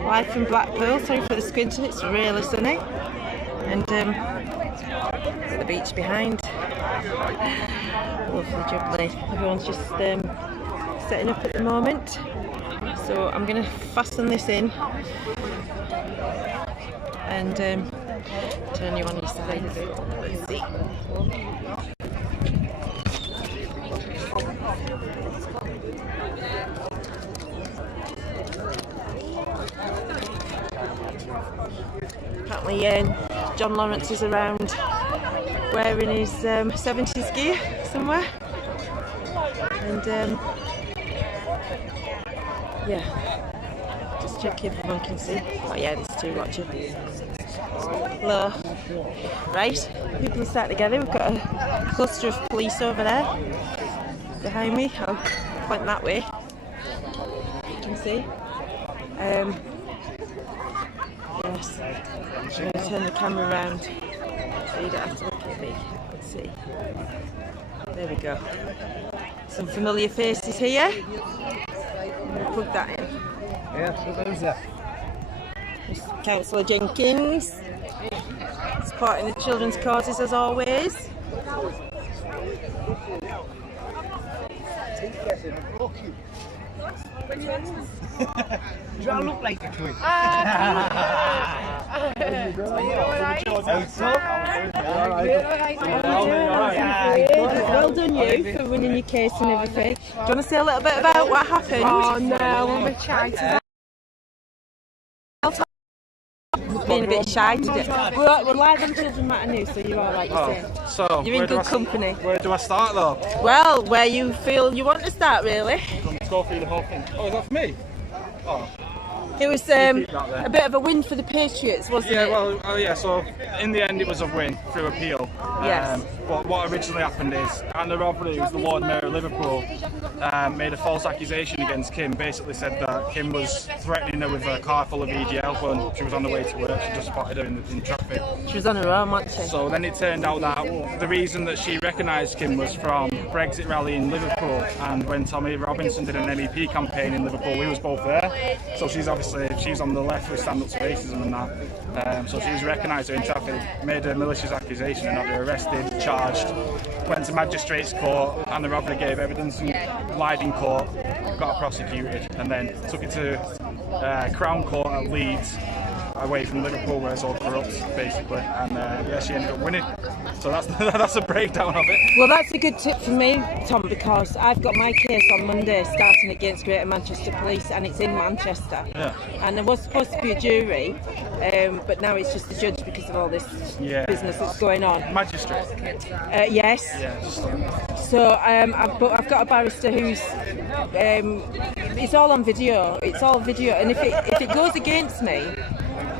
Live from Blackpool. Sorry for the squinting, it's really sunny. And the beach behind. Lovely jubbly. Everyone's just setting up at the moment. So I'm going to fasten this in and turn you on your side. Let's see. Apparently John Lawrence is around wearing his 70s gear somewhere, and yeah, just check if everyone can see. Oh yeah, there's two watching. Hello. Right, people are starting together. We've got a cluster of police over there behind me. I'll point that way. You can see. Yes, I'm going to turn the camera around so you don't have to look at me. Let's see. There we go. Some familiar faces here. I'm going to plug that in. Yeah, Councillor Jenkins, supporting the children's causes as always. Do I look like a twin? Well done you for winning your case and everything. Do you want to say a little bit about what happened? Oh no, I'm a shy. Being a bit shy today. We're live on Children Matter News, so you're alright, you say. So You're in good company. Where do I start though? Well, where you feel you want to start, really. Let's go through the whole thing. Oh, is that for me? Oh. It was a bit of a win for the Patriots, wasn't it? Yeah, so in the end it was a win through appeal. Yes. But what originally happened is Anna Roberty, who's the Lord Mayor of Liverpool, made a false accusation against Kim. Basically said that Kim was threatening her with a car full of EGL when she was on the way to work. She just spotted her in traffic. She was on her own, wasn't she? So then it turned out that the reason that she recognised Kim was from Brexit rally in Liverpool, and when Tommy Robinson did an MEP campaign in Liverpool, we was both there. So she's on the left with Stand Up to Racism and that. So she's recognised her in traffic, made a malicious accusation and had her arrested, charged, went to magistrates court, and the Roberty gave evidence and lied in court, got her prosecuted, and then took it to Crown Court at Leeds, away from Liverpool where it's all corrupt basically, and yeah, she ended up winning. So that's a breakdown of it. Well, that's a good tip for me, Tom, because I've got my case on Monday starting against Greater Manchester Police, and it's in Manchester. Yeah. And there was supposed to be a jury, but now it's just the judge because of all this business that's going on. Magistrate? Yes. Yeah. So I've got a barrister who's it's all on video. It's all video, and if it goes against me,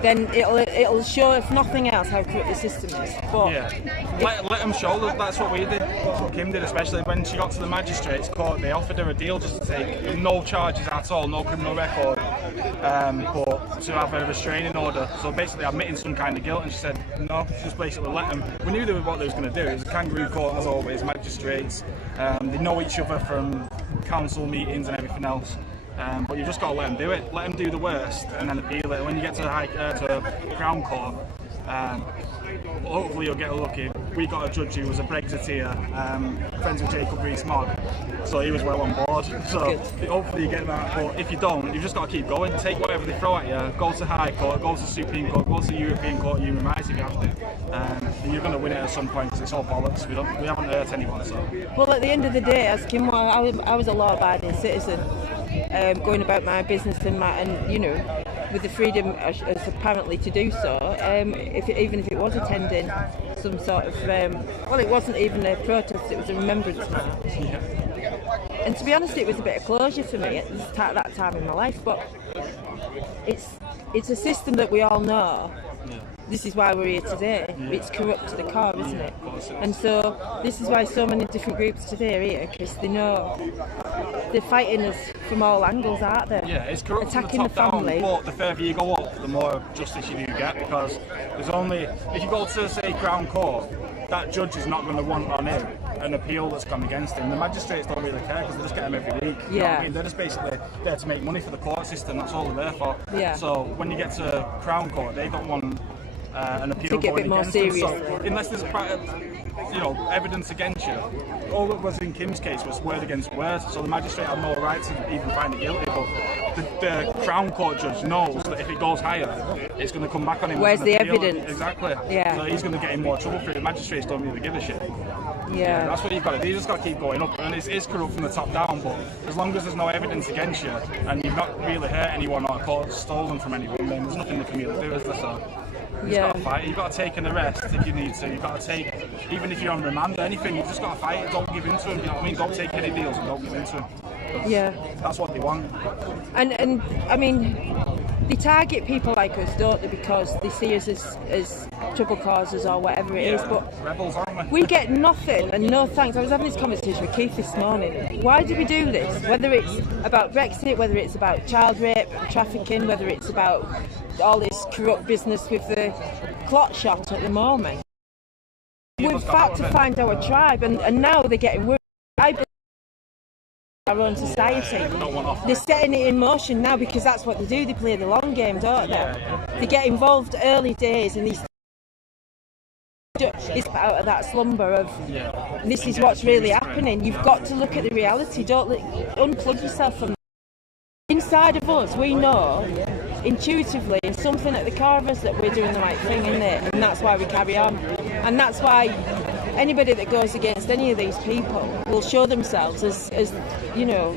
then it'll show, if nothing else, how corrupt the system is. But yeah, let them show. That's what we did. That's what Kim did, especially when she got to the magistrates court. They offered her a deal just to take no charges at all, no criminal record, but to have a restraining order. So basically admitting some kind of guilt, and she said no. She just basically let them. We knew what they was going to do. It was a kangaroo court as always. Magistrates, they know each other from council meetings and everything else. But you just got to let them do it. Let them do the worst and then appeal it. When you get to Crown Court, hopefully you'll get lucky. We got a judge who was a Brexiteer, friends with Jacob Rees-Mogg, so he was well on board. So hopefully you get that. But if you don't, you've just got to keep going. Take whatever they throw at you. Go to High Court, go to Supreme Court, go to European Court of Human Rights if you have to. And you're going to win it at some point because it's all bollocks. We haven't hurt anyone. So. Well, at the end of the day, as Kim, I was a law-abiding citizen. Going about my business and you know, with the freedom as apparently to do so, even if it was attending some sort of well, it wasn't even a protest, it was a remembrance march. Yeah. And to be honest, it was a bit of closure for me at that time in my life. But it's a system that we all know. Yeah. This is why we're here today. Yeah. It's corrupt to the core, isn't it? And so this is why so many different groups today are here, because they know they're fighting us from all angles, aren't they? Yeah, it's corrupt attacking from the top the family. Down, but the further you go up, the more justice you do get, because there's only, if you go to say Crown Court, that judge is not going to want on him an appeal that's gone against him. The magistrates don't really care because they just get him every week. You know what I mean? They're just basically there to make money for the court system. That's all they're there for. Yeah. So when you get to Crown Court, they don't want an appeal to get a bit going more against them. serious. So unless there's evidence against you, all that was in Kim's case was word against word. So the magistrate had no right to even find it guilty. But the Crown Court judge knows that if it goes higher, it's going to come back on him. Where's the appeal. evidence? Exactly. Yeah. So he's going to get in more trouble for it. The magistrates don't really give a shit. Yeah. That's what you've got to do. You just got to keep going up, and it is corrupt from the top down. But as long as there's no evidence against you and you've not really hurt anyone or caught stolen from anyone, then there's nothing they can really do, is there? So you've got to fight. You've got to take an arrest if you need to. You've got to take, even if you're on remand or anything, you've just got to fight. Don't give in to them. You know what I mean? Don't take any deals and don't give in to them. Yeah. That's what they want. And I mean, they target people like us, don't they? Because they see us as trouble causers or whatever it is. But rebels, aren't we? We get nothing and no thanks. I was having this conversation with Keith this morning. Why do we do this? Whether it's about Brexit, whether it's about child rape, trafficking, whether it's about all this corrupt business with the clot shot at the moment. We're about to find our tribe, and now they're getting worried. I believe our own society. They're setting it in motion now because that's what they do. They play the long game, don't they? They get involved early days in these. It's out of that slumber of this is what's really happening. You've got to look at the reality. Don't unplug yourself from inside of us. We know intuitively and something at the core of us that we're doing the right thing, isn't it? And that's why we carry on. And that's why anybody that goes against any of these people will show themselves as you know,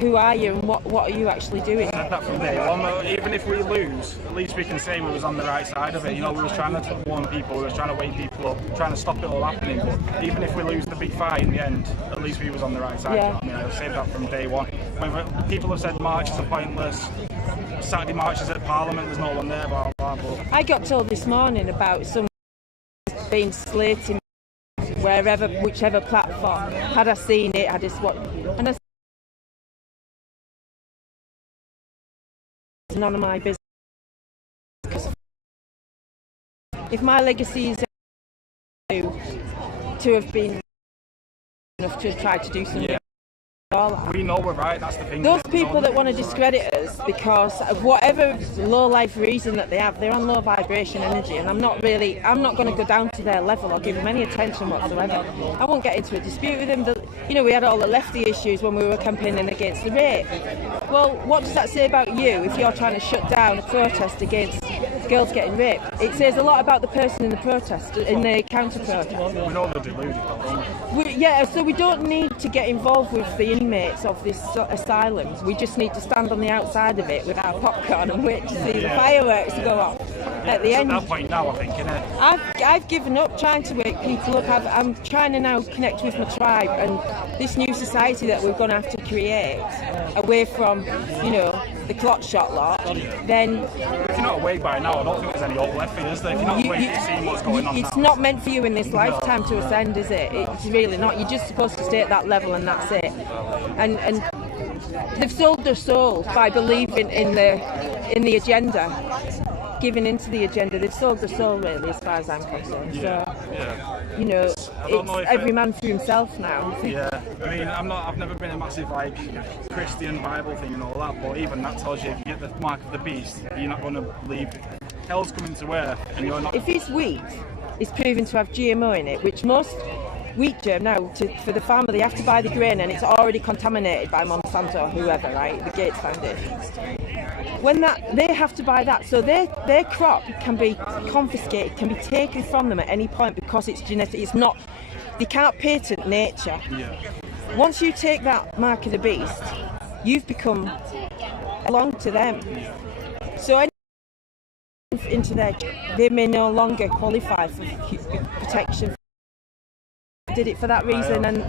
who are you and what are you actually doing? I said that from day one. Even if we lose, at least we can say we was on the right side of it. You know, we was trying to warn people, we was trying to wake people up, trying to stop it all happening. But even if we lose the big fight in the end, at least we was on the right side. Yeah. You know, I've said that from day one. When people have said marches are pointless, Saturday marches at Parliament, there's no one there, blah blah blah. I got told this morning about some being slating wherever, whichever platform. Had I seen it, had I what, and I said, it's none of my business. If my legacy is to have been enough to try to do something. We know we're right, that's the thing. Those people that want to discredit us because of whatever low-life reason that they have, they're on low vibration energy, and I'm not going to go down to their level or give them any attention whatsoever. I won't get into a dispute with them. You know, we had all the lefty issues when we were campaigning against the rape. Well, what does that say about you if you're trying to shut down a protest against girls getting raped? It says a lot about the person in the protest, in the counter-protest. We know they're deluded, don't we? So we don't need to get involved with the inmates of this asylums. We just need to stand on the outside of it with our popcorn and wait to see the fireworks go off at the end. At that point now, I think, innit? I've given up trying to wake people up. I'm trying to now connect with my tribe and this new society that we're going to have to create away from, you know, the clot shot lot. Then if you're not awake by now, I don't think there's any hope left for you, is there? If you're not awake to see what's going on it's now. not meant for you in this lifetime to ascend, is it? It's really not. You're just supposed to stay at that level and that's it. And they've sold their soul by believing in the agenda, giving into the agenda. They've sold their soul, really, as far as I'm concerned. You know, it's every man for himself now. Yeah, I mean, I've never been a massive Christian Bible thing and all that, but even that tells you if you get the mark of the beast, you're not going to believe hell's coming to earth, and you're not. If his wheat is proven to have GMO in it, which most wheat germ now, for the farmer, they have to buy the grain and it's already contaminated by Monsanto or whoever, right? The Gates Foundation. When they have to buy that, so their crop can be confiscated, can be taken from them at any point because it's genetic. It's not. They can't patent nature. Once you take that mark of the beast, you've become belong to them. So into they may no longer qualify for protection. Did it for that reason, and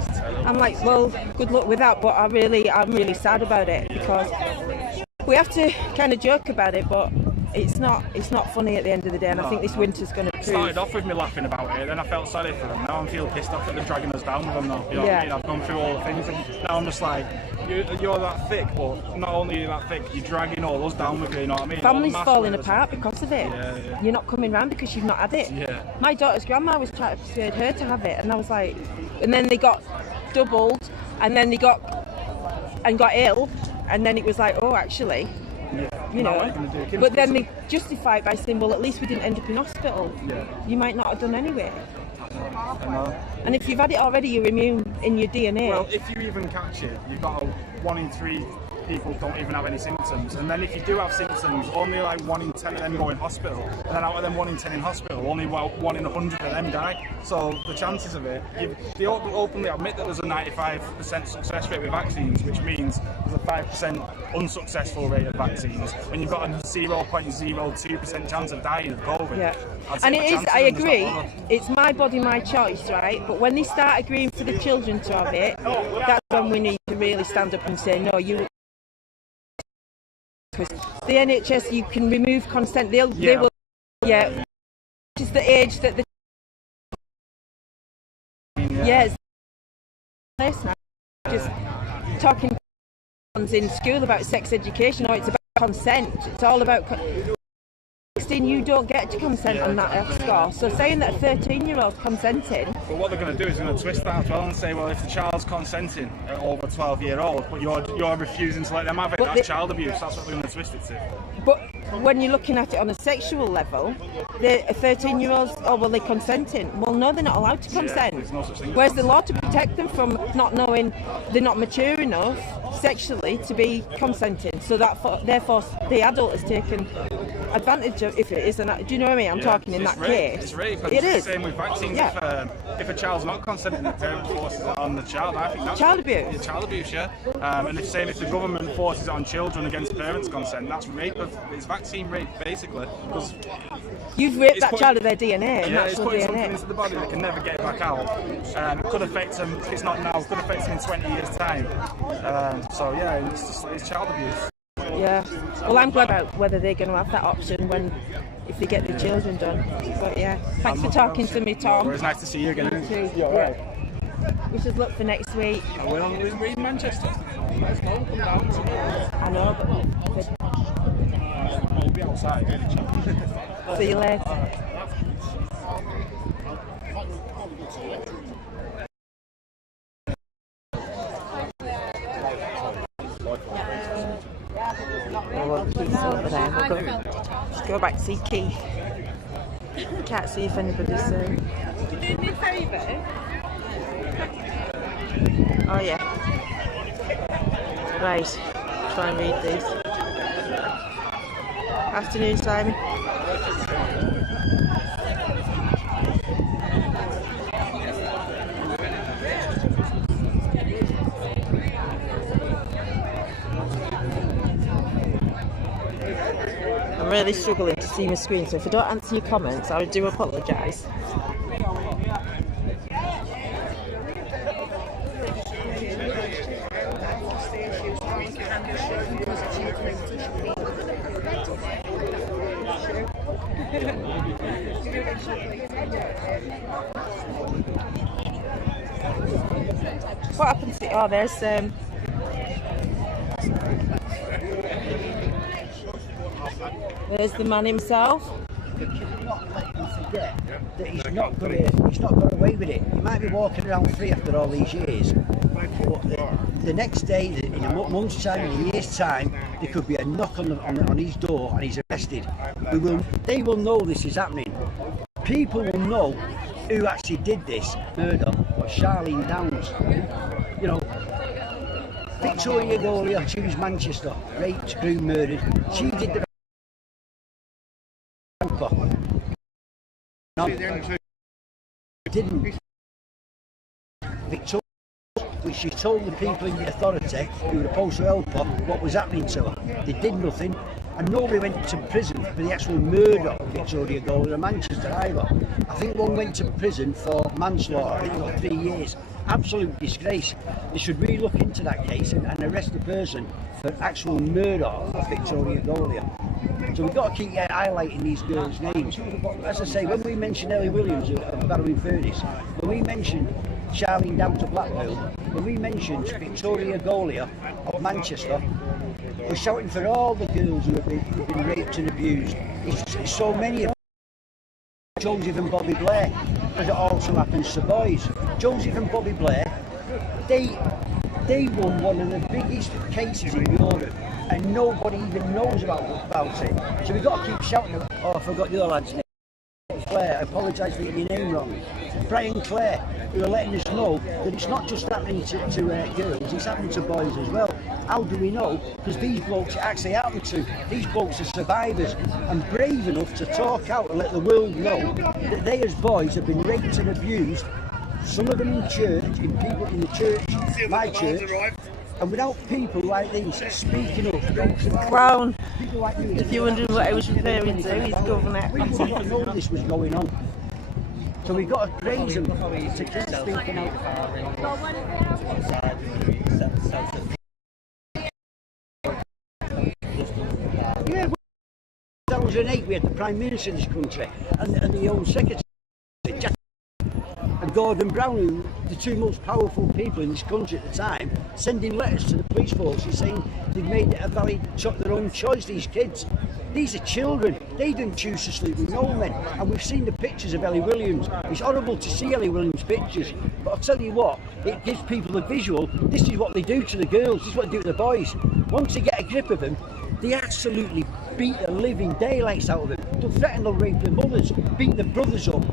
I'm like, well, good luck with that. But I'm really sad about it because we have to kind of joke about it, but it's not funny at the end of the day. And I think this winter's going to prove. It started off with me laughing about it, then I felt sorry for them. Now I'm feeling pissed off that they're dragging us down with them now. You know what I mean? I've gone through all the things, and now I'm just like, you're that thick, but not only are you that thick, you're dragging all us down with you, you know what I mean? Families falling apart because of it. Yeah. You're not coming round because you've not had it. Yeah. My daughter's grandma was trying to persuade her to have it, and I was like, and then they got doubled, and then they got ill, and then it was like, oh, actually, you know. But then they justify it by saying, well, at least we didn't end up in hospital. Yeah. You might not have done anyway. I know. And if you've had it already, you're immune in your DNA. Well, if you even catch it, you've got 1 in 3 people don't even have any symptoms, and then if you do have symptoms, only like 1 in 10 of them go in hospital, and then out of them 1 in 10 in hospital, only 1 in 100 of them die. So the chances of it, they openly admit that there's a 95% success rate with vaccines, which means there's a 5% unsuccessful rate of vaccines. When you've got a 0.02% chance of dying of COVID. Yeah, and it is, I agree, it's my body, my choice, right? But when they start agreeing for the children to have it, that's when we need to really stand up and say, no, you. The NHS, you can remove consent. They will. Yeah. Which is the age that the. Yes. Just talking in school about sex education. No, it's about consent. It's all about. 16, you don't get to consent on that score. So saying that a 13-year-old consenting. But what they're going to do is they're going to twist that as well and say, well, if the child's consenting at over 12-year-old, but you're refusing to let them have it, that's child abuse. That's what they're going to twist it to. But when you're looking at it on a sexual level, a 13-year-old, oh, well, they're consenting. Well, no, they're not allowed to consent. There's no such thing. Where's the law to protect them from not knowing they're not mature enough sexually to be consenting? So that therefore the adult has taken advantage of, if it is, do you know what I mean? I'm talking in that case. It's rape. But it it's is. The same with vaccines. Yeah. If a child's not consenting, the parent forces it on the child. I think that's child abuse. Yeah, child abuse, yeah. And it's saying if the government forces it on children against parents' consent, that's rape. It's vaccine rape, basically. Because you've raped that child of their DNA. Yeah, it's putting DNA. something into the body that can never get back out. It could affect them. If it's not now, it could affect them in 20 years' time. So yeah, it's child abuse. Yeah. Well, I'm glad about whether they're going to have that option if they get the children done. But yeah, thanks for talking to me, Tom. Well, it's nice to see you again. You too. Right. We should look for next week. We're in Manchester. Let's go. Come down. I know, but we'll be outside. See you later. Let's go back to see Keith. Can't see if anybody's there. Do you do me a favour? Oh yeah. Right. Try and read these. Afternoon, Simon. I'm really struggling to see my screen, so if I don't answer your comments, I do apologise. What happened to... Oh, there's... There's the man himself. That he's not got away with it. He might be walking around free after all these years, but the next day, in a month's time, in a year's time, there could be a knock on his door and he's arrested. They will know this is happening. People will know who actually did this murder of Charlene Downs. You know, Victoria Golia, she was Manchester, raped, screwed, murdered. She did the no, didn't. Victoria, which she told the people in the authority who were supposed to help her what was happening to her. They did nothing, and nobody went to prison for the actual murder of Victoria Golia in Manchester either. I think one went to prison for manslaughter, I think it was 3 years. Absolute disgrace. They should really look into that case and arrest the person for actual murder of Victoria Golia. So we've got to keep highlighting these girls' names. As I say, when we mention Ellie Williams of Barrowing Furnace, when we mention Charlene Downs of Blackpool, when we mentioned Victoria Golia of Manchester, we're shouting for all the girls who have been raped and abused. It's so many of them. Joseph and Bobby Blair, because it also happens to boys. Joseph and Bobby Blair, they won one of the biggest cases in Europe, and nobody even knows about it. So we've got to keep shouting. Oh, I forgot the other lad's name. Claire, I apologise for getting your name wrong. Brian Clare, who are letting us know that it's not just happening to girls, it's happening to boys as well. How do we know? Because these blokes it actually happened to. These blokes are survivors and brave enough to talk out and let the world know that they as boys have been raped and abused, some of them in church, in people in the church, my church, and without people like these speaking up. Crown. People like you, If you're wondering what I was referring to, he's governor. we didn't know this was going on. So we've got to praise them to keep speaking out. Yeah, in 2008 we had the Prime Minister of this country and the Home Secretary, and Gordon Brown, who the two most powerful people in this country at the time, sending letters to the police forces saying they've made it a valid, their own choice, these kids. These are children, they didn't choose to sleep with no men, and we've seen the pictures of Ellie Williams. It's horrible to see Ellie Williams' pictures, but I'll tell you what, it gives people a visual. This is what they do to the girls, this is what they do to the boys. Once they get a grip of them, they absolutely beat the living daylights out of them. They'll threaten they'll rape their mothers, beat their brothers up.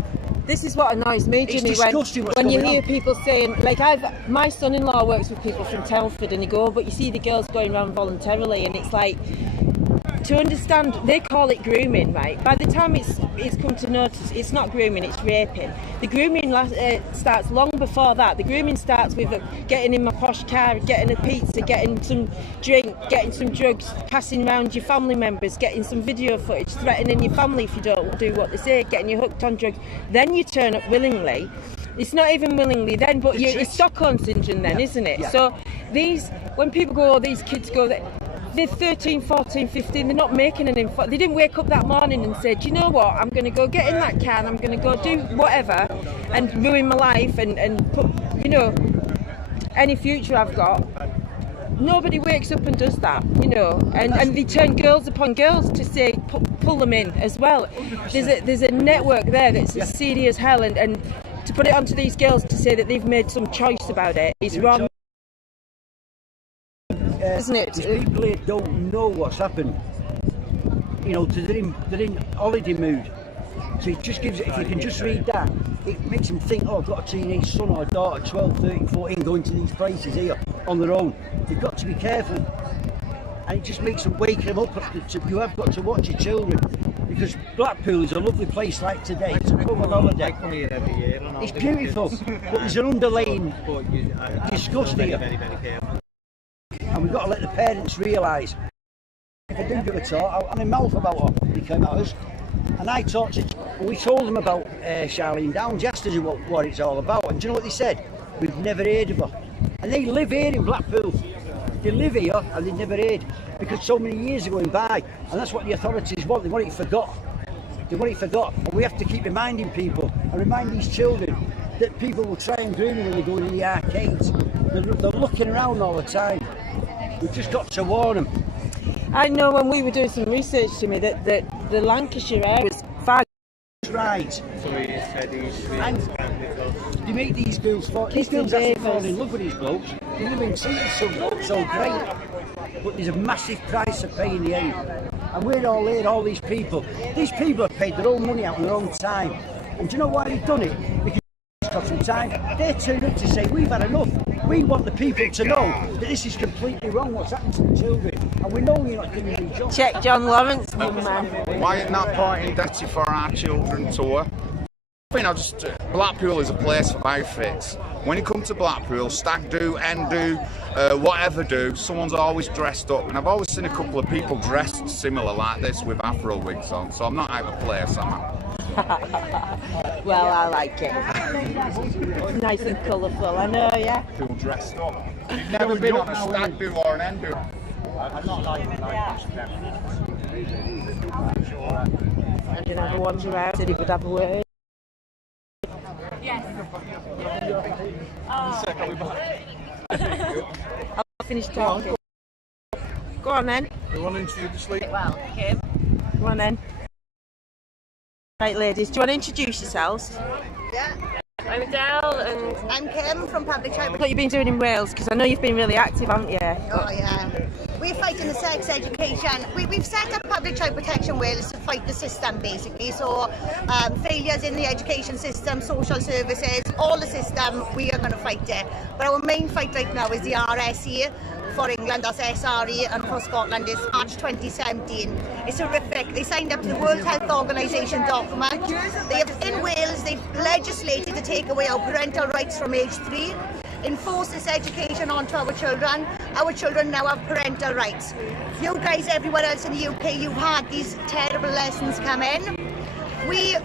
This is what annoys me, Jimmy, when you hear people saying, like, my son-in-law works with people from Telford, and you go, but you see the girls going around voluntarily, and it's like, to understand, they call it grooming, right? By the time it's come to notice, it's not grooming, it's raping. The grooming starts long before that. The grooming starts with getting in my posh car, getting a pizza, getting some drink, getting some drugs, passing around your family members, getting some video footage, threatening your family if you don't do what they say, getting you hooked on drugs. Then you turn up willingly. It's not even willingly then, but it's Stockholm syndrome then, isn't it? Yeah. So when people go, oh, these kids go, they're 13, 14, 15, they're not making an info. They didn't wake up that morning and say, do you know what, I'm going to go get in that car and I'm going to go do whatever and ruin my life and put, you know, any future I've got. Nobody wakes up and does that, you know, and they turn girls upon girls to say, pull them in as well. There's a network there that's as seedy as hell, and to put it onto these girls to say that they've made some choice about it is wrong. Isn't it? People here don't know what's happened. You know, they're in holiday mood. So it just gives it, if you can just read that, it makes them think, oh, I've got a teenage son or a daughter, 12, 13, 14, going to these places here on their own. They've got to be careful. And it just makes them wake them up. You have got to watch your children. Because Blackpool is a lovely place like today to come on holiday. It's beautiful, but there's an underlying disgust here. And we've got to let the parents realise, if I do give a talk, I'm in mouth about her, they came at us, and I talked to, we told them about Charlene Downs, asked us what it's all about, and do you know what they said? We've never heard of her. And they live here in Blackpool. They live here and they've never heard, because so many years are going by, and that's what the authorities want. They want it forgot. They want it forgot, and we have to keep reminding people and remind these children that people will try and groom them when they go into the arcades. They're looking around all the time. We've just got to warn them. I know when we were doing some research, Jimmy, that the Lancashire area was fag. Right. And they make these girls fall. These girls actually fall in love with these blokes. They've never been treated so great. But there's a massive price to pay in the end. And we're all here, all these people. These people have paid their own money out in their own time. And do you know why they've done it? Because it's got some time. They're turned up to say, we've had enough. We want the people to know that this is completely wrong, what's happened to the children. And we know you're not doing your job. Check John Lawrence, young man. Why isn't that party dirty for our children tour? I think Blackpool is a place for outfits. When you come to Blackpool, stag do, hen do, whatever do, someone's always dressed up. And I've always seen a couple of people dressed similar like this with afro wigs on, so I'm not out of place, am I? Well, I like it. It's nice and colourful, I know, yeah. People dressed up. You've never been on a stag do or an hen do? I'm not like I didn't have a wander around, said he would have a word. Yes. I'll finish talking. Go on then. We want to introduce Lee. Well, Kim. Go on then. Right, ladies, do you want to introduce yourselves? Yeah, I'm Adele, and I'm Kim from Public Transport. What you've been doing in Wales, because I know you've been really active, haven't you? Oh yeah, we're fighting the sex education. We've set up Public Child Protection Wales to fight the system basically. So failures in the education system, social services, all the system, we are going to fight it. But our main fight right now is the RSE. For England, that's SRE, and for Scotland is March 2017. It's horrific. They signed up to the World Health Organization document. They have, in Wales, they've legislated to take away our parental rights from age 3, enforce this education onto our children. Our children now have parental rights. You guys, everywhere else in the UK, you've had these terrible lessons come in. We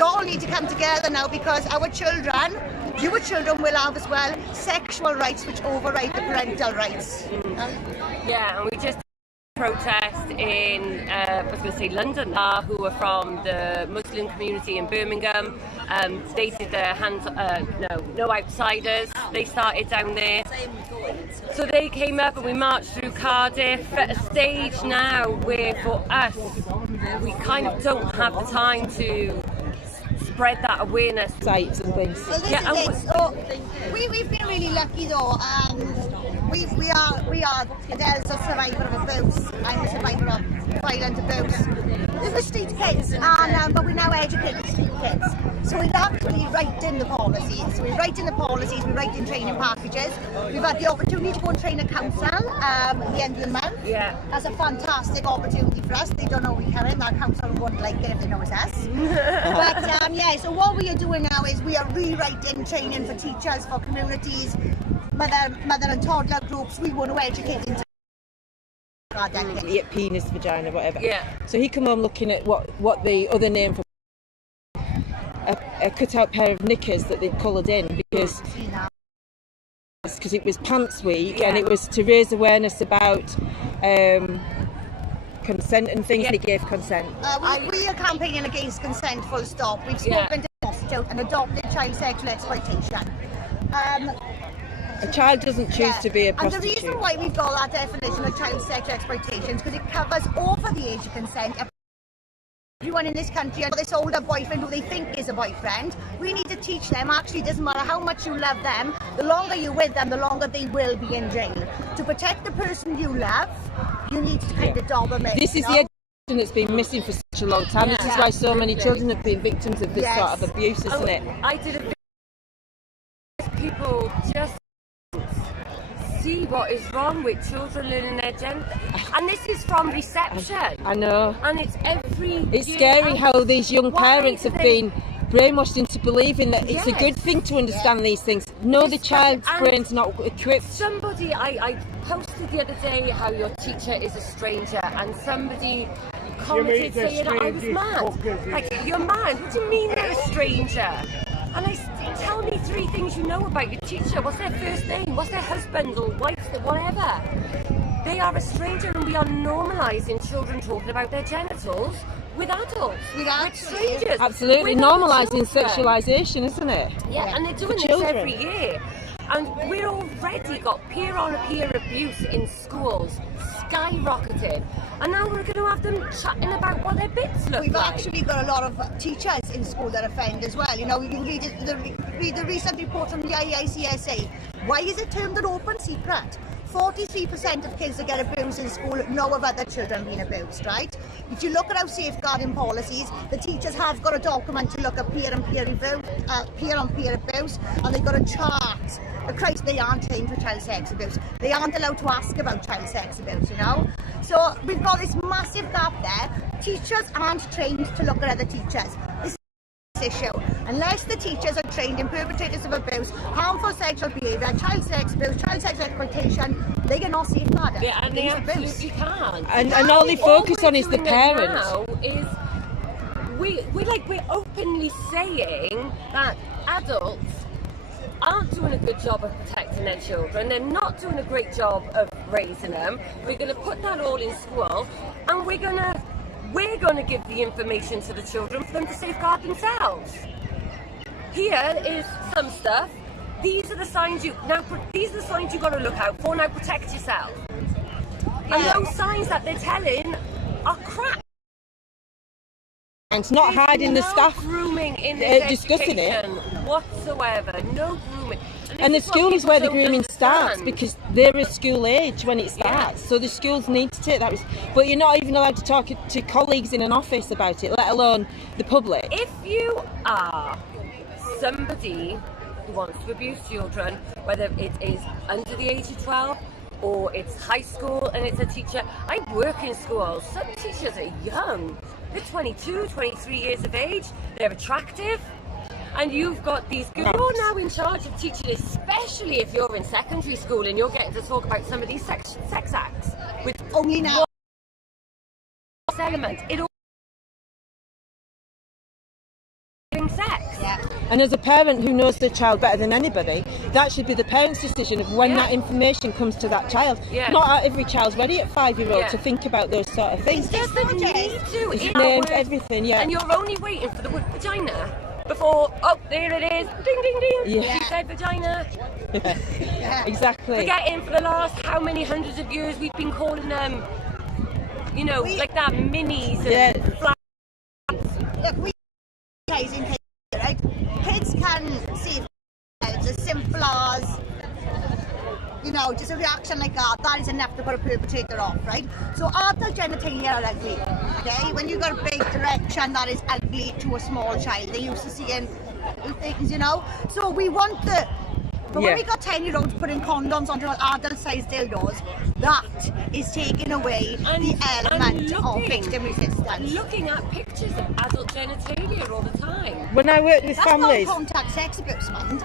all need to come together now, because our children, your children will have as well sexual rights which override the parental rights. yeah, and we just protest in, I was going to say London, who are from the Muslim community in Birmingham. They did the no outsiders. They started down there. So they came up and we marched through Cardiff at a stage now where for us, we kind of don't have the time to spread that awareness. Sites and things. Well, this is it. So we've been really lucky though. We are Adele's a survivor of abuse. I'm a survivor of violent abuse. There's the street kids, and but we now educate the street kids. So we actually write in the policies. We write in the policies. We write in training packages. We've had the opportunity to go and train a council at the end of the month. Yeah, that's a fantastic opportunity for us. They don't know we come in. Our council won't like it if they know it's us. But yeah, so what we are doing now is we are rewriting training for teachers, for communities, mother and toddler groups. We want to educate into penis, vagina, whatever. Yeah. So he come home looking at what the other name for a cut-out pair of knickers that they'd coloured in because it was Pants Week, and it was to raise awareness about consent and things. They gave consent. We are campaigning against consent, full stop. We've spoken to prostitute and adopted child sexual exploitation. A child doesn't choose to be a prostitute. And the reason why we've got that definition of child sexual exploitation is because it covers over the age of consent. Everyone in this country has this older boyfriend who they think is a boyfriend. We need to teach them, actually, it doesn't matter how much you love them, the longer you're with them, the longer they will be in jail. To protect the person you love, you need to kind of dog them in. This is the education that's been missing for such a long time. This is why so many children have been victims of this sort of abuse, isn't it? I did a video. People just see what is wrong with children learning their gender, and this is from reception. I know. And it's It's scary how these young parents have been brainwashed into believing that it's a good thing to understand these things. No, the child's brain's not equipped. Somebody, I posted the other day how your teacher is a stranger, and somebody commented saying I was mad. Like, you're mad? What do you mean they're a stranger? And I tell me 3 things you know about your teacher. What's their first name? What's their husband or wife? Whatever. They are a stranger, and we are normalising children talking about their genitals with adults, with strangers. Absolutely, normalising sexualisation, isn't it? Yeah, and they're doing this every year. And we're already got peer-on-peer abuse in schools, skyrocketed. And now we're going to have them chatting about what their bits look We've like. actually got a lot of teachers in school that offend as well. You know, you read the recent report from the IICSA. Why is it termed an open secret? 43% of kids that get abused in school know of other children being abused, right? If you look at our safeguarding policies, the teachers have got a document to look at peer-on-peer abuse, and they've got a chart. Christ, they aren't trained for child sex abuse. They aren't allowed to ask about child sex abuse, you know? So we've got this massive gap there. Teachers aren't trained to look at other teachers. Issue. Unless the teachers are trained in perpetrators of abuse, harmful sexual behaviour, child sex abuse, child sexual exploitation, they are not safeguarded. Yeah, and they absolutely can't. And all they focus on is the parents. Now is we're openly saying that adults aren't doing a good job of protecting their children. They're not doing a great job of raising them. We're going to put that all in school, and we're going to give the information to the children for them to safeguard themselves. Here is some stuff. These are the signs you've got to look out for. Now protect yourself. And those signs that they're telling are crap. And not hiding the staff grooming in this discussing it whatsoever. No grooming. And the school is where the grooming starts, because they're a school age when it starts. So the schools need to take that but you're not even allowed to talk to colleagues in an office about it, let alone the public. If you are somebody who wants to abuse children, whether it is under the age of 12 or it's high school and it's a teacher. I work in schools. Some teachers are young. They're 22, 23 years of age. They're attractive. And you've got these good... You're now in charge of teaching, especially if you're in secondary school and you're getting to talk about some of these sex acts. With only now. Element. It all... sex. Yeah. And as a parent who knows their child better than anybody, that should be the parent's decision of when that information comes to that child. Yeah. Not every child's ready at 5-year-old to think about those sort of things. It doesn't need to. It's named everything, And you're only waiting for the word vagina before, oh, there it is, ding, ding, ding. Yeah. You said vagina. Exactly. Forgetting for the last how many hundreds of years we've been calling them, you know, like that minis and flats. Look, we in kids, right? Kids can see themselves as simple as, you know, just a reaction like that is enough to put a perpetrator off, right? So adult genitalia are ugly, okay? When you've got a big direction that is ugly to a small child, they're used to seeing things, you know? So we want the... But when we got 10-year-olds putting condoms onto adult-sized dildos, that is taking away the element of victim resistance. Looking at pictures of adult genitalia all the time. When I work with families... That's not contact sex abuse, man.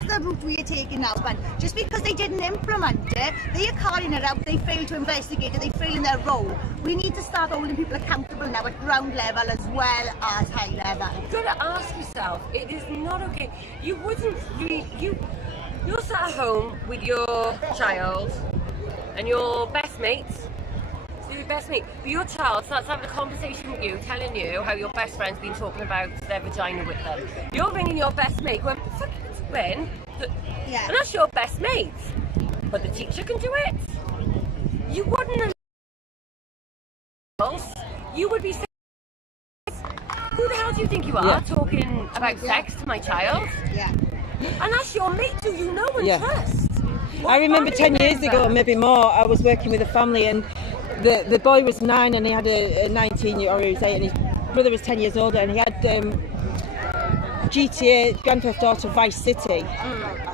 The route we are taking now, man. Just because they didn't implement it, they are carrying it out, they fail to investigate it, they fail in their role. We need to start holding people accountable now at ground level as well as high level. You've got to ask yourself, it is not okay. You wouldn't really, you're sat at home with your child and your best mates. Your best mate, but your child starts having a conversation with you, telling you how your best friend's been talking about their vagina with them. You're ringing your best mate, going, fuck it, when? And that's your best mate. But the teacher can do it. You wouldn't. You would be saying, who the hell do you think you are talking about sex to my child? Yeah. And that's your mate who you know and trust. I remember 10 years ago, maybe more, I was working with a family and the boy was 9 and he had a 19-year, or he was 8, and his brother was 10 years older, and he had GTA, Grand Theft Auto Vice City.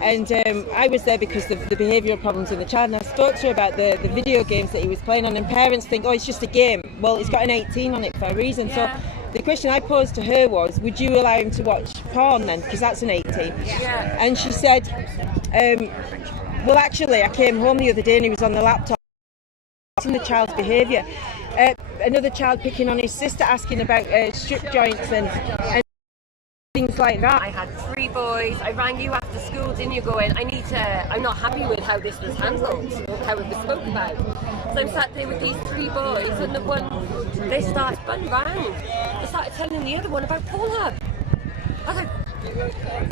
And I was there because of the behavioural problems in the child, and I spoke to her about the video games that he was playing on, and parents think, oh, it's just a game. Well, it's got an 18 on it for a reason. So the question I posed to her was, would you allow him to watch porn then, because that's an 18? And she said, well, actually, I came home the other day and he was on the laptop watching the child's behaviour. Another child picking on his sister, asking about strip joints and things like that. I had 3 boys. I rang you after school, didn't you, going, I'm not happy with how this was handled, how it was spoke about. So I'm sat there with these 3 boys, and the one, they started spun round. They started telling the other one about Pornhub. I was like,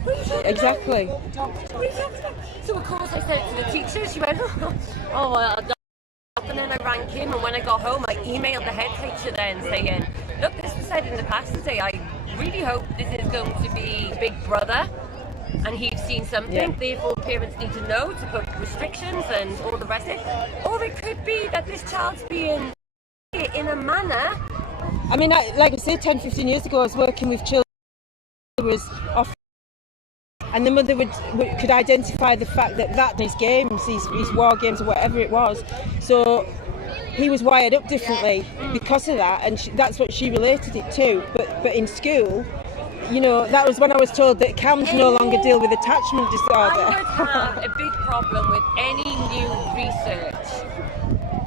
what are you talking Exactly. about? What are you talking about? So of course I said it to the teacher. She went, oh well, and then I rang Kim, and when I got home I emailed the head teacher then saying, look, this was said in the past today, I really hope this is going to be Big Brother and he's seen something, therefore parents need to know to put restrictions and all the rest of it. Or it could be that this child's being in a manner. I mean, like I said, 10-15 years ago I was working with children who was off, and the mother could identify the fact that his games, his war games or whatever it was, so he was wired up differently because of that, and that's what she related it to. But in school, you know, that was when I was told that CAMS no longer deal with attachment disorder. I would have a big problem with any new research,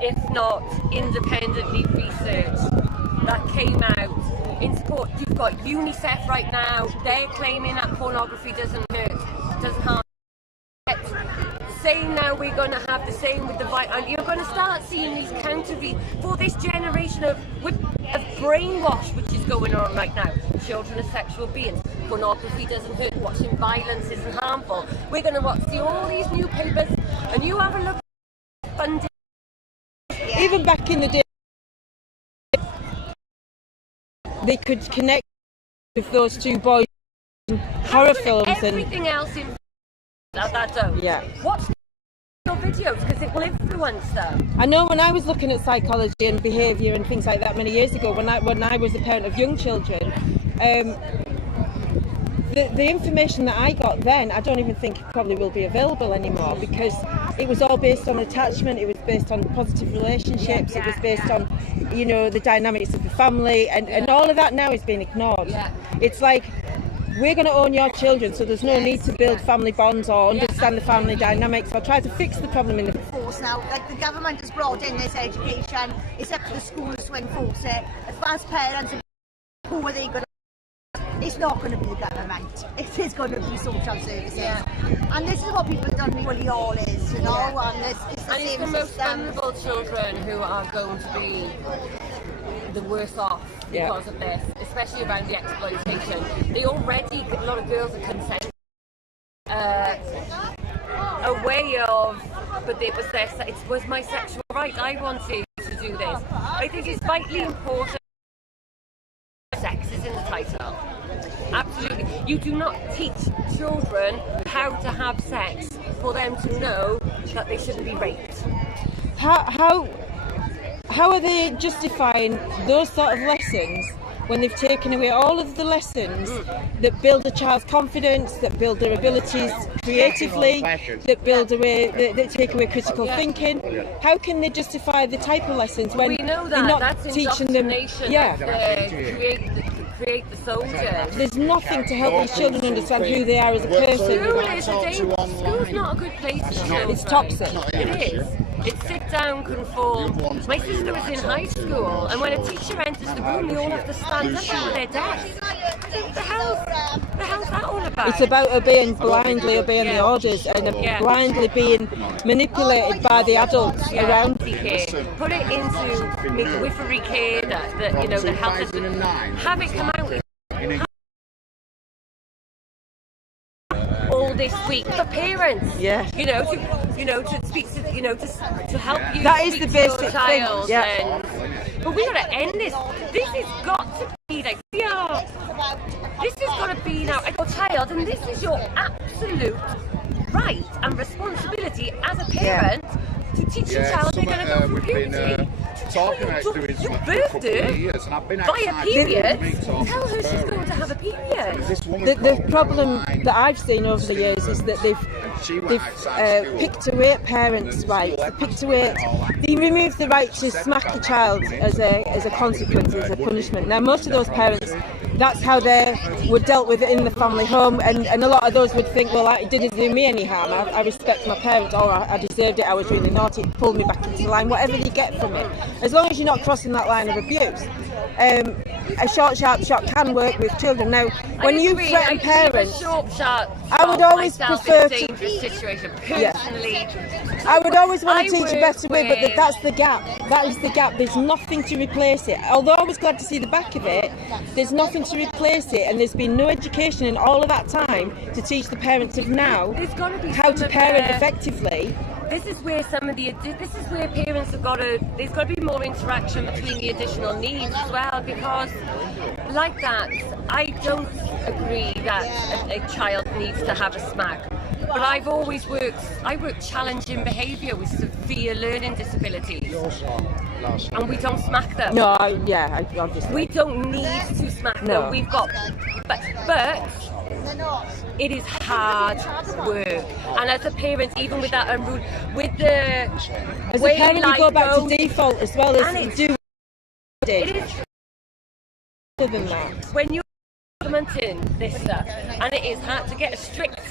if not independently researched, that came out in sport. You've got UNICEF right now, they're claiming that pornography doesn't hurt, doesn't harm. Saying now we're going to have the same with the and you're going to start seeing these counterfeit for this generation of brainwash which is going on right now. Children are sexual beings. Pornography doesn't hurt. Watching violence isn't harmful. We're going to see all these new papers, and you have a look at funding even back in the day, they could connect with those two boys in horror films and everything else in that zone. Yeah. Watch your videos because it will influence them. I know when I was looking at psychology and behaviour and things like that many years ago, when I was a parent of young children, the information that I got then, I don't even think it probably will be available anymore, because it was all based on attachment, it was based on positive relationships, it was based on, you know, the dynamics of the family, and all of that now is being ignored. It's like, we're going to own your children, so there's no need to build family bonds or understand the family dynamics or try to fix the problem in the force now. Like, the government has brought in this education, it's up to the schools to enforce it. As far as parents, who are they going to? It's not going to be the government, it is going to be social services. And this is what people don't really all is, you know, and it's the And it's same the most system. vulnerable children who are going to be the worst off because of this, especially around the exploitation. They already, a lot of girls are consent. A way of, but it was my sexual right. I wanted to do this. I think it's vitally important. Sex is in the title. Absolutely. You do not teach children how to have sex for them to know that they shouldn't be raped. How are they justifying those sort of lessons when they've taken away all of the lessons that build a child's confidence, that build their abilities creatively, that take away critical thinking? How can they justify the type of lessons when we know they're that not that's teaching them? Create the soldiers. There's nothing to help these children understand who they are as a person. School's not a good place for children. It's toxic. It is. It's sit down, conform. My sister was in high school, and when a teacher enters the room, they all have to stand up out of their desk. The hell's that all about? It's about blindly obeying the orders, and blindly being manipulated by the adults around. Put it into midwifery care, that you know, the health system. Have it come out all this week for parents. To speak to, to help you. That is the basic child. thing. But we got to end this. This has got to be like, this has got to be now your child, and this is your absolute right and responsibility as a parent to teach your child they're going to go through puberty. Talking about doing You something birthed for a couple her of years, and I've been by a outside period. doing meetings on Tell her she's going to have a period. The problem that I've seen over the years is that they've picked away at parents' rights. They removed the right to smack the child as a consequence, as a punishment. Now, most of those parents, that's how they were dealt with in the family home, and a lot of those would think, well, it didn't do me any harm. I respect my parents, or I deserved it. I was really naughty. It pulled me back into the line. Whatever they get from it, as long as you're not crossing that line of abuse. A short, sharp shot can work with children. Now, when you threaten parents, I would always prefer to. Situation personally. I would always want to teach a better way, but that's the gap. That is the gap. There's nothing to replace it. Although I was glad to see the back of it, there's nothing to replace it, and there's been no education in all of that time to teach the parents of now how to parent effectively. This is where parents have got to. There's got to be more interaction between the additional needs as well, because like that, I don't agree that a child needs to have a smack. But I've always worked challenging behaviour with severe learning disabilities, and we don't smack them. No, obviously. We don't need to smack them. We've got, but it is hard work. And as a parent, even with that as a parent, you go back to default as well as do. It is than that. when you're implementing this stuff, and it is hard to get strict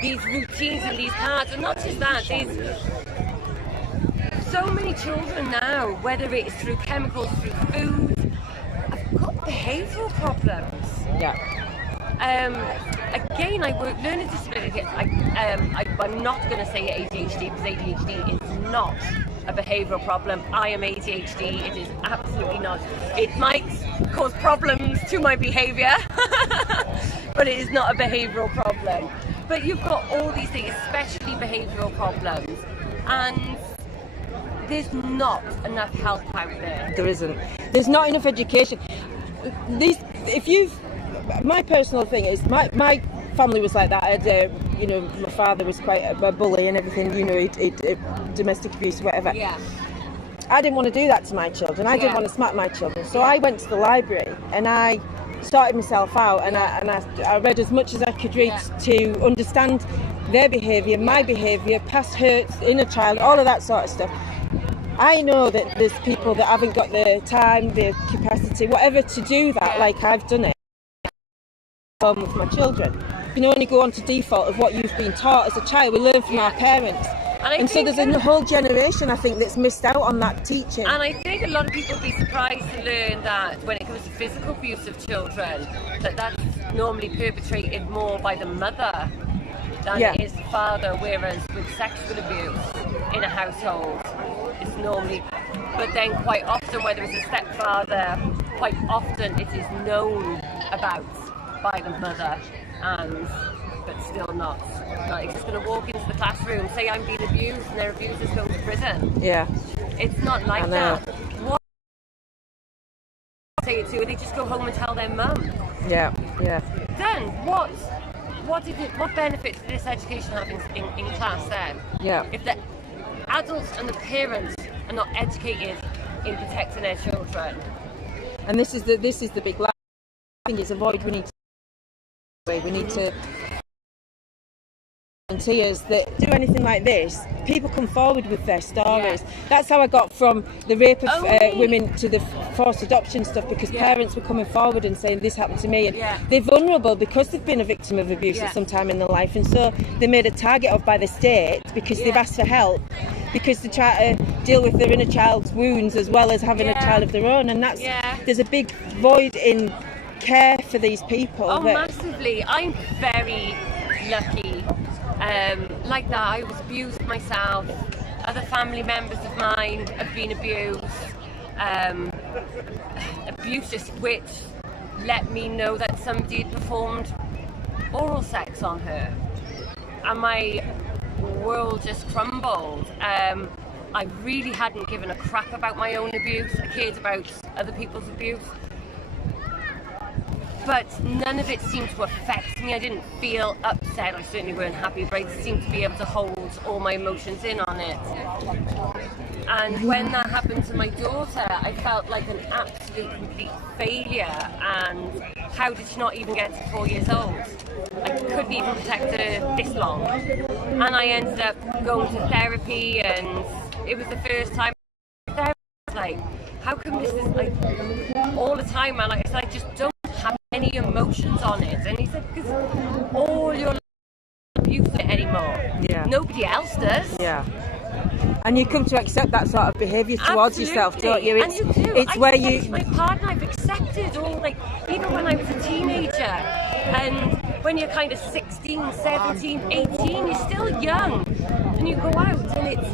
these routines and these cards, and not just that, so many children now, whether it's through chemicals, through food, have got behavioural problems. Again, I work learning disability. I'm not going to say ADHD, because ADHD is not a behavioural problem. I am ADHD. It is absolutely not. It might cause problems to my behaviour, but it is not a behavioural problem. But you've got all these things, especially behavioural problems, and there's not enough help out there. There isn't. There's not enough education. My personal thing is, my family was like that. I had, you know, my father was quite a bully and everything. You know, he'd domestic abuse, whatever. Yeah. I didn't want to do that to my children. I didn't want to smack my children. So I went to the library and I sorted myself out, and I read as much as I could read to understand their behaviour, my behaviour, past hurts, inner child, all of that sort of stuff. I know that there's people that haven't got the time, the capacity, whatever, to do that like I've done it home with my children. You can only go on to default of what you've been taught as a child. We learn from our parents. And so there's a whole generation, I think, that's missed out on that teaching. And I think a lot of people would be surprised to learn that when it comes to physical abuse of children, that's normally perpetrated more by the mother than it is the father, whereas with sexual abuse in a household, it's normally, but then quite often, whether it's a stepfather, quite often it is known about by the mother, but still not. Like, it's just going to walk into the classroom, say I'm being abused, and their abuser's going to prison. Yeah. It's not like that. What say it to? They just go home and tell their mum. Yeah, yeah. Then what benefit did this education have in class then? Yeah. If the adults and the parents are not educated in protecting their children. And this is the big lie. I think it's a void we need to volunteers that do anything like this. People come forward with their stories. That's how I got from the rape of women to the forced adoption stuff, because parents were coming forward and saying this happened to me, and they're vulnerable because they've been a victim of abuse at some time in their life, and so they're made a target of by the state because they've asked for help, because they try to deal with their inner child's wounds as well as having a child of their own, and that's there's a big void in care for these people. Oh, massively. I'm very lucky. Like that, I was abused myself. Other family members of mine have been abused. Abuses which let me know that somebody had performed oral sex on her, and my world just crumbled. I really hadn't given a crap about my own abuse. I cared about other people's abuse, but none of it seemed to affect me. I didn't feel upset. I certainly weren't happy, but I seemed to be able to hold all my emotions in on it. And when that happened to my daughter, I felt like an absolute complete failure. And how did she not even get to 4 years old? I couldn't even protect her this long. And I ended up going to therapy, and it was the first time therapy was like, how come this is like all the time, man? Like, I just don't have any emotions on it. And he said, because all your life you don't use it anymore. Yeah. Nobody else does. Yeah. And you come to accept that sort of behaviour towards yourself, don't you? And you do. It's where you. My partner, I've accepted all, like, even when I was a teenager, and when you're kind of 16, 17, 18, you're still young, and you go out and it's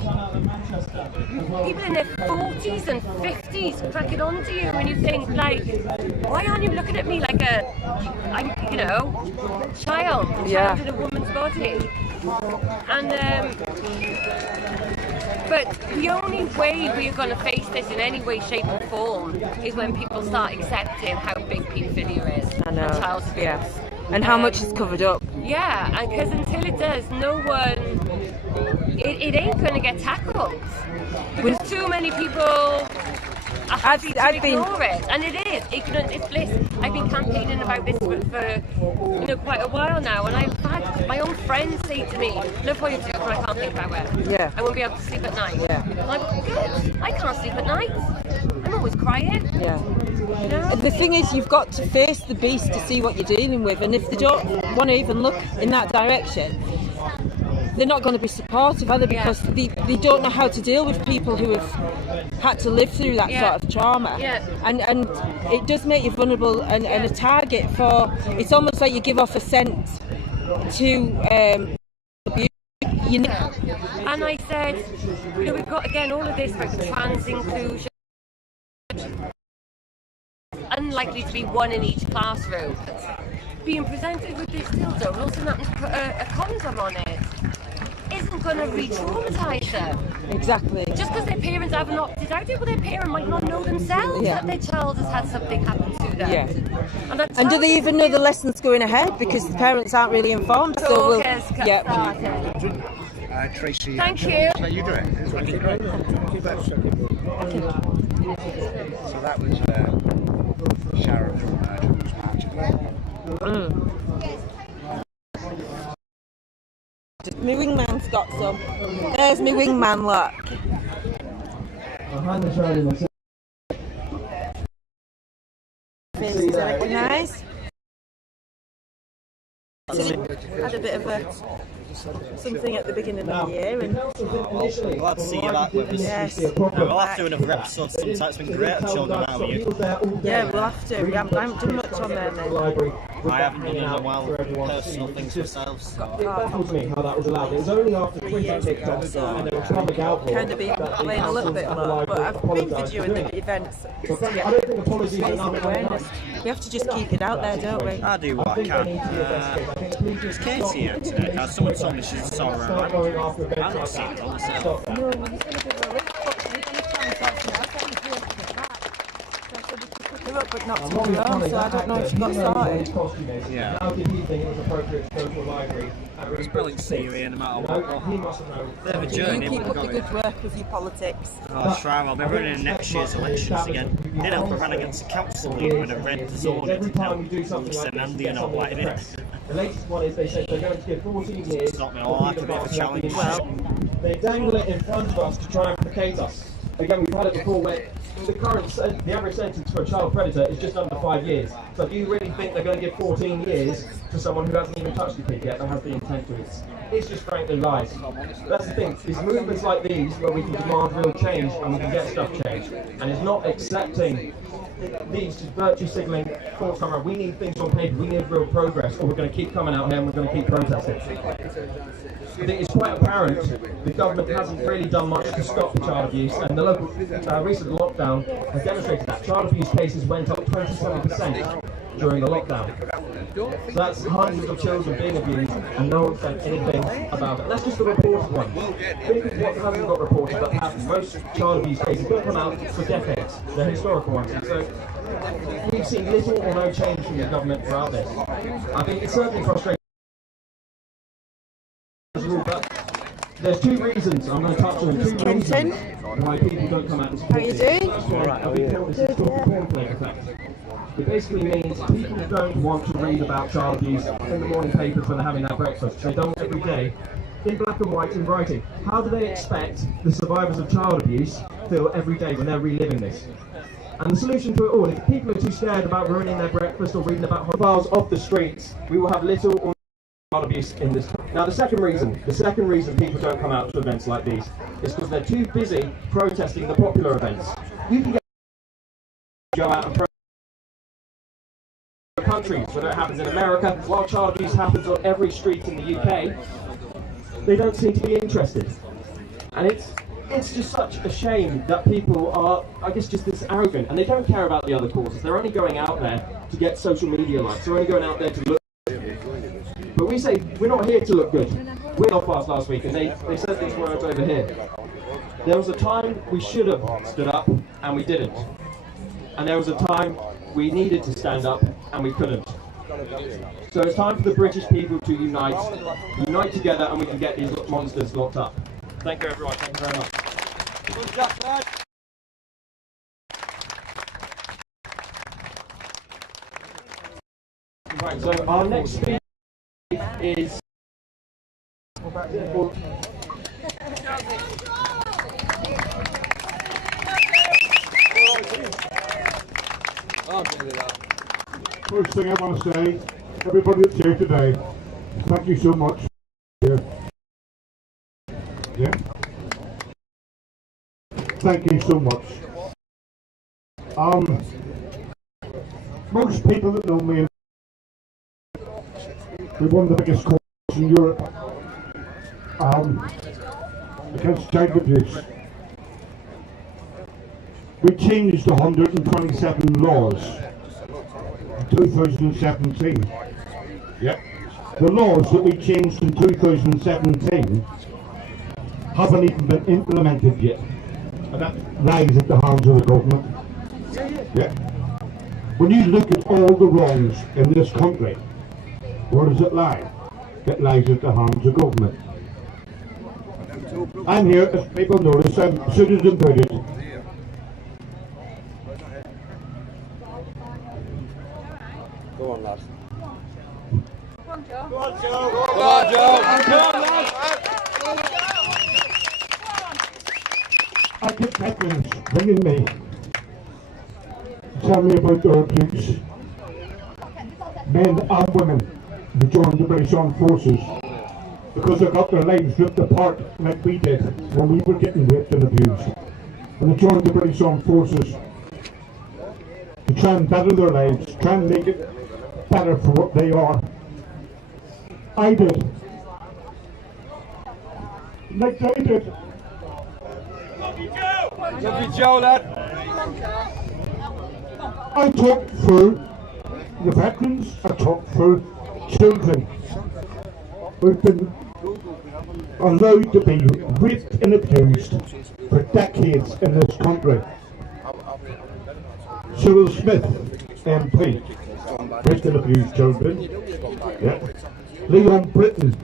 people in their 40s and 50s cracking onto you, and you think, like, why aren't you looking at me like I'm, child in a woman's body? And but the only way we're going to face this in any way, shape or form is when people start accepting how big paedophilia is and child abuse. Yeah. And how much is covered up. Yeah, and because until it does, no one, it ain't going to get tackled. Because too many people are happy to ignore it. And it is. Ignorance is bliss. I've been campaigning about this for quite a while now, and I've had my own friends say to me, look what you do, but I can't think about it. Yeah. I won't be able to sleep at night. Yeah. And I'm good. I can't sleep at night. I'm always crying. Yeah. You know? The thing is, you've got to face the beast to see what you're dealing with, and if they don't want to even look in that direction, they're not going to be supportive, are they? Because they don't know how to deal with people who have had to live through that sort of trauma. Yeah. And it does make you vulnerable and a target for. It's almost like you give off a scent to abuse. And I said, we've got again all of this about the trans inclusion. Unlikely to be one in each classroom. Being presented with this dildo and also not to put a condom on it isn't isn't going to re-traumatise them. Exactly. Just because their parents haven't opted out, well, their parent might not know themselves that their child has had something happen to them. Yeah. And do they even know the lessons going ahead? Because the parents aren't really informed. So we'll, Tracy. Thank you. How you doing? Great. So that was Sharon from Children's March. My wingman's got some. There's my wingman, look. Faces are looking nice. Had a bit of something at the beginning of the year, and glad to see you back with us. yes, We'll have to do another episode sometime. It's been great for children, haven't you? yeah, we'll have to. We haven't done much on there, mate. I haven't done in a while. Personal things myself. It baffles me how that was allowed. It was only after Twitter kicked off and there was public outlaw. Kind of been playing a little bit low, but I've been videoing the events to I don't think get apologies are raise enough. awareness. We have to just keep it out there, don't we? I do what I can. Is Katie here today? Someone told me she saw her around. I've not seen it myself. But not tomorrow, so I don't know if she got started. Yeah. It's brilliant to see you here no matter what. Bit of a journey. You keep up the good work with your politics. I'll try. I'll be running in next year's elections again. Did help ran against the council league when a red disorder to help Mr. Andy and all that in it. The latest one is they said they're going to give 14 years. It's not going to like a bit of a challenge. Well, they dangle it in front of us to try and placate us. Again, we've had it before where the average sentence for a child predator is just under 5 years. So do you really think they're going to give 14 years to someone who hasn't even touched a kid yet and has the intent to? It's just frankly lies. That's the thing. It's movements like these where we can demand real change and we can get stuff changed. And it's not accepting these just virtue signalling thoughts come around. We need things on paper. We need real progress, or we're going to keep coming out here and we're going to keep protesting. I think it's quite apparent the government hasn't really done much to stop the child abuse, and the local recent lockdown has demonstrated that child abuse cases went up 27% during the lockdown. So that's hundreds of children being abused, and no one said anything about it. That's just the reported one. Think of what hasn't got reported that happened. Most child abuse cases don't come out for decades. They're historical ones. So we've seen little or no change from the government throughout this. I think it's certainly frustrating. But there's two reasons I'm going to touch on. Two reasons why people don't come out and support. How are you doing? Alright, it's called the cornflake effect. It basically means people don't want to read about child abuse in the morning papers when they're having their breakfast. They don't every day in black and white in writing. How do they expect the survivors of child abuse feel every day when they're reliving this? And the solution to it all, if people are too scared about ruining their breakfast or reading about hospitals off the streets, we will have little or child abuse in this. Now the second reason people don't come out to events like these is because they're too busy protesting the popular events. You can go out and protest in countries, whether it happens in America, while child abuse happens on every street in the UK, they don't seem to be interested. And it's just such a shame that people are, I guess, just this arrogant, and they don't care about the other causes. They're only going out there to get social media likes. They're only going out there to look. But we say, we're not here to look good. We went off fast last week, and they said these words over here. There was a time we should have stood up, and we didn't. And there was a time we needed to stand up, and we couldn't. So it's time for the British people to unite together, and we can get these monsters locked up. Thank you, everyone. Thank you very much. Good job, lad. Right, so our next speaker is First thing I want to say, everybody that's here today, thank you so much. Yeah. Thank you so much. Most people that know me, we're one of the biggest courts in Europe against child abuse. We changed 127 laws in 2017. Yep. The laws that we changed in 2017 haven't even been implemented yet. And that lies at the hands of the government. Yeah. When you look at all the wrongs in this country, where does it lie? It lies at the hands of government. I'm here, as people notice, I'm suited and booted. Go on, lads. Go on, Joe. Go on, Joe. Go on, Joe. Go on, lads. I get veterans ringing me, tell me about their abuse. Men and women who joined the British Armed Forces because they got their lives ripped apart like we did when we were getting raped and abused. And they joined the British Armed Forces to try and better their lives, try and make it better for what they are. I did. Like they did. Love you, Joe, lad. I talked for the veterans, I talked for children who've been allowed to be raped and abused for decades in this country. Cyril Smith, MP, raped and abused children. Yeah. Leon Britton,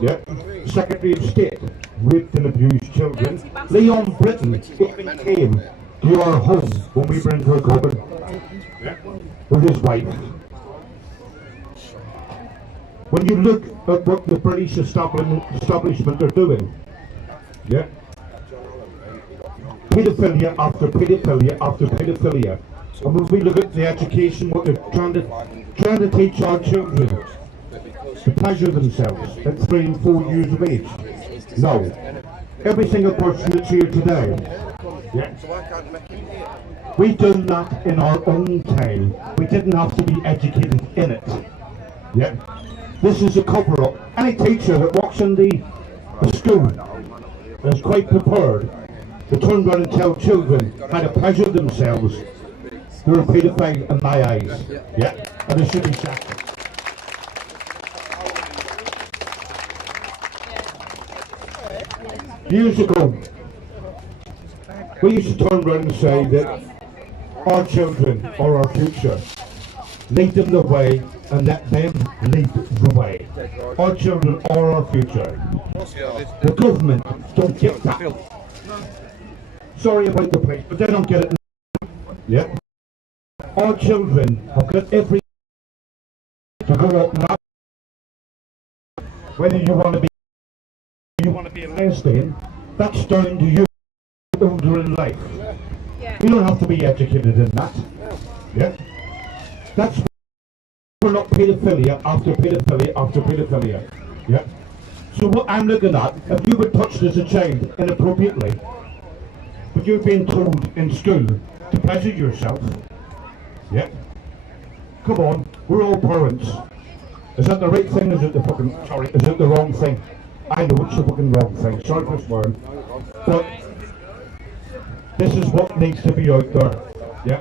yeah, Secretary of State, raped and abused children. Leon Britton even came to our home when we were in Kirkcaldy with his wife. When you look at what the British establishment are doing, yeah, paedophilia after paedophilia after paedophilia, and when we look at the education, what they're trying to teach our children to pleasure themselves at 3 and 4 years of age. No. Every single person that's here today, yeah, we done that in our own time. We didn't have to be educated in it. Yeah. This is a cover-up. Any teacher that walks in the school is quite prepared to turn around and tell children how to pleasure themselves. They're a paedophile in my eyes. Yeah. And they should be sacked. Years ago, we used to turn around and say that our children are our future. Lead them the way and let them lead the way. Our children are our future. The government don't get that. Sorry about the place, but they don't get it. Yeah. Our children have got every to go up now. Whether you want to be a lesbian, that's down to you older in life. You don't have to be educated in that. Yeah? That's we're not paedophilia after paedophilia after paedophilia. Yeah? So what I'm looking at, if you were touched as a child inappropriately, but you're being told in school to pleasure yourself, yeah? Come on, we're all parents. Is that the right thing? Is it the fucking, sorry, is it the wrong thing? I know it's the fucking wrong thing, sorry for swearing. But this is what needs to be out there. Yeah.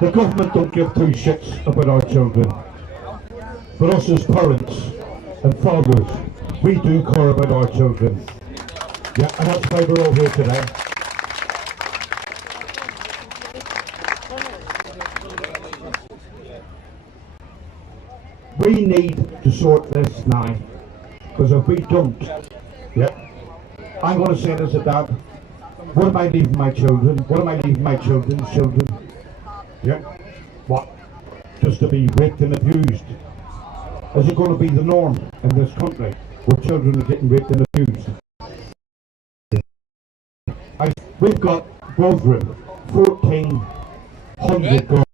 The government don't give two shits about our children. But us as parents and fathers, we do care about our children. Yeah, and that's why we're all here today. We need to sort this now, because if we don't, yeah, I'm going to say this at that. What am I leaving my children? What am I leaving my children's children? Yeah, what? Just to be raped and abused? Is it going to be the norm in this country, where children are getting raped and abused? We've got Rotherham, 1,400 girls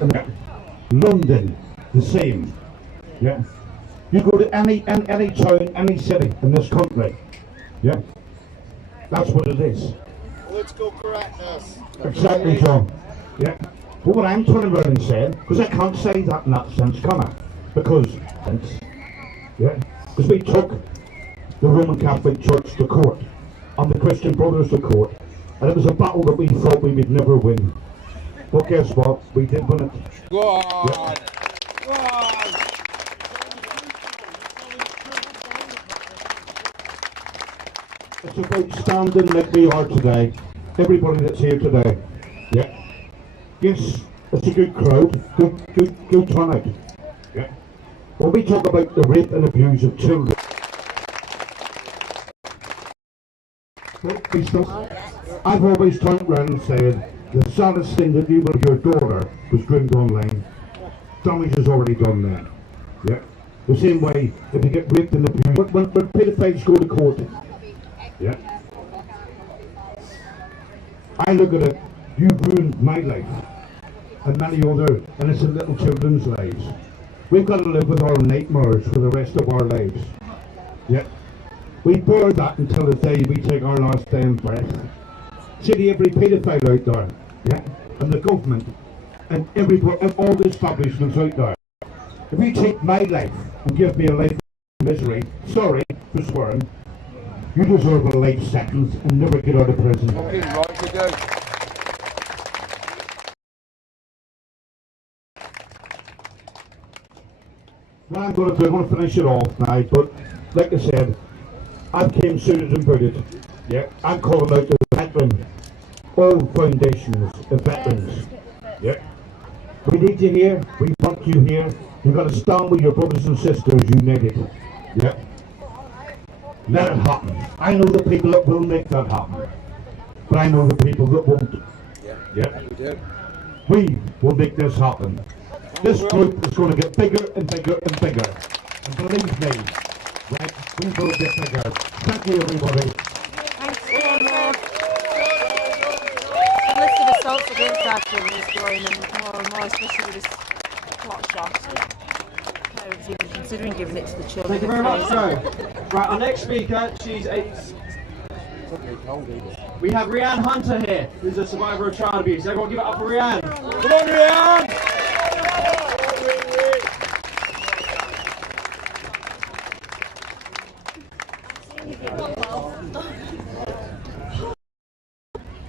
in London. The same, yeah. You go to any town, any city in this country, yeah. That's what it is. Political correctness. Exactly, John. Yeah. But what I'm turning around and saying, because I can't say that in that sense, can I? Because, yeah, because we took the Roman Catholic Church to court and the Christian Brothers to court, and it was a battle that we thought we would never win. But guess what? We did win it. Go on. Yeah. It's about standing like we are today. Everybody that's here today. Yeah. Yes, it's a good crowd. Good turnout. Yeah. When we talk about the rape and abuse of children, I've always turned around and said the saddest thing that you will your daughter was groomed online. Damage is already done then. Yeah. The same way if you get raped and abused, when pedophiles go to court. Yeah. I look at it, you ruined my life and many other innocent little children's lives. We've got to live with our nightmares for the rest of our lives. Yeah. We bear that until the day we take our last damn breath. See to every paedophile out there, yeah, and the government, and all the establishments out there. If you take my life and give me a life of misery, sorry for swearing, you deserve a life sentence and never get out of prison. Okay, right, you go. What I'm going to do, I'm going to finish it off now, but like I said, I came suited and booted. Yeah, I'm calling out the veteran, all foundations of veterans. Yeah, we need you here, we want you here. You've got to stand with your brothers and sisters united. Yeah, let it happen. I know the people that will make that happen, but I know the people that won't. Yeah, we will make this happen. This group is going to get bigger and bigger and bigger. And believe me, right, we will get bigger. Thank you, everybody. Thanks, Ian. The list of assaults against our children is growing and more, especially with this plot shot. Parents even considering giving it to the children. Thank you very much. So, right, our next speaker, she's a... We have Rianne Hunter here, who's a survivor of child abuse. Everyone give it up for Rianne. Come on, Rianne!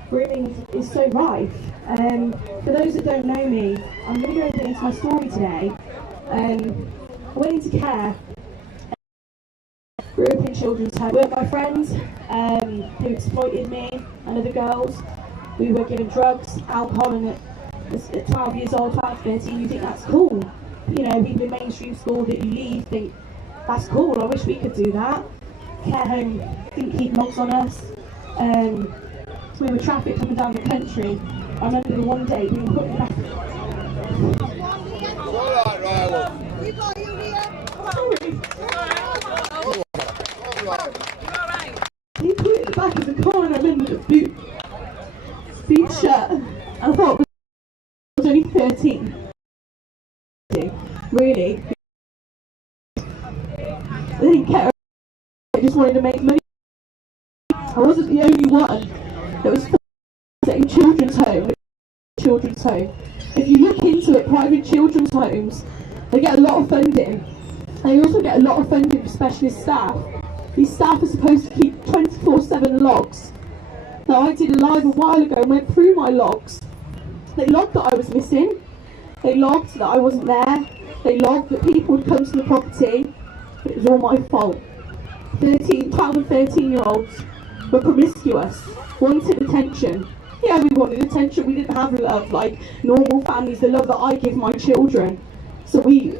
Grooming is so rife. For those that don't know me, I'm going to go a bit into my story today. I went into care, grew up in children's home with my friends who exploited me and other girls. We were given drugs, alcohol, and at 12 years old, 12, 13, you think that's cool. You know, people in mainstream school that you leave think, that's cool, I wish we could do that. Care home didn't keep logs on us. We were trafficked up and down the country. I remember the one day being put in back. He put it in the back of the car and I remember the boot shut. And I thought I was only 13. Really. I didn't care. I just wanted to make money. I wasn't the only one that was in children's home. If you look into it, private children's homes, they get a lot of funding. They also get a lot of funding for specialist staff. These staff are supposed to keep 24/7 logs. Now I did a live a while ago and went through my logs. They logged that I was missing. They logged that I wasn't there. They logged that people would come to the property, but it was all my fault. 12 and 13-year-olds were promiscuous, wanted attention. Yeah, we wanted attention, we didn't have love like normal families, the love that I give my children. So we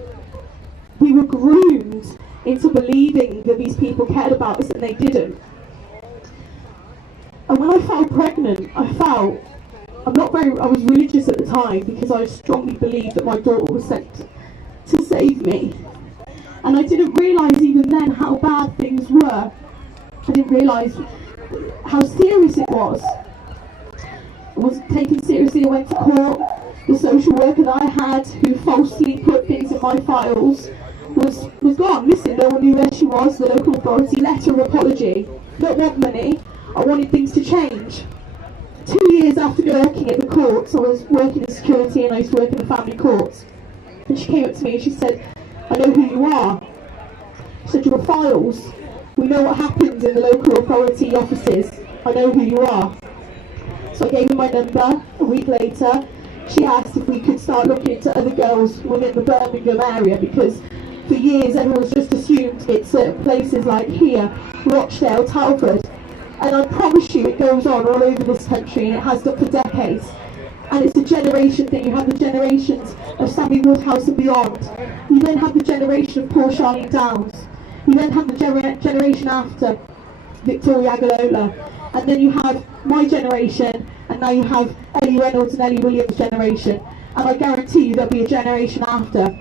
were groomed into believing that these people cared about us and they didn't. And when I fell pregnant, I was religious at the time because I strongly believed that my daughter was sent to save me. And I didn't realise even then how bad things were. I didn't realise how serious it was. I wasn't taken seriously. I went to court. The social worker that I had, who falsely put things in my files, was gone, missing. No one knew where she was. The local authority let her apology. Don't want money. I wanted things to change. 2 years after working at the courts, I was working in security and I used to work in the family courts. And she came up to me and she said, I know who you are. She said, your files. We know what happens in the local authority offices. I know who you are. So I gave her my number. A week later, she asked if we could start looking into other girls within the Birmingham area because for years everyone's just assumed it's certain places like here, Rochdale, Telford. And I promise you it goes on all over this country, and it has done for decades. And it's a generation thing. You have the generations of Sammy Woodhouse and beyond. You then have the generation of poor Charlene Downs. You then have the generation after Victoria Agalola. And then you have my generation, and now you have Ellie Reynolds and Ellie Williams' generation. And I guarantee you there'll be a generation after.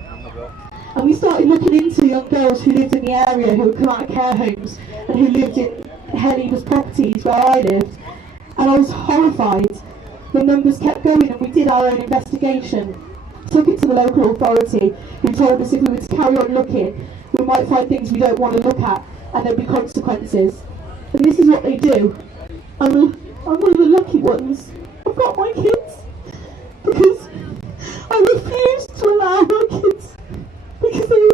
And we started looking into young girls who lived in the area, who had come out of care homes, and who lived in Helida's properties where I lived. And I was horrified. The numbers kept going, and we did our own investigation. Took it to the local authority, who told us if we were to carry on looking, we might find things we don't want to look at, and there'd be consequences. And this is what they do. I'm one of the lucky ones. I've got my kids because I refuse to allow my kids because they.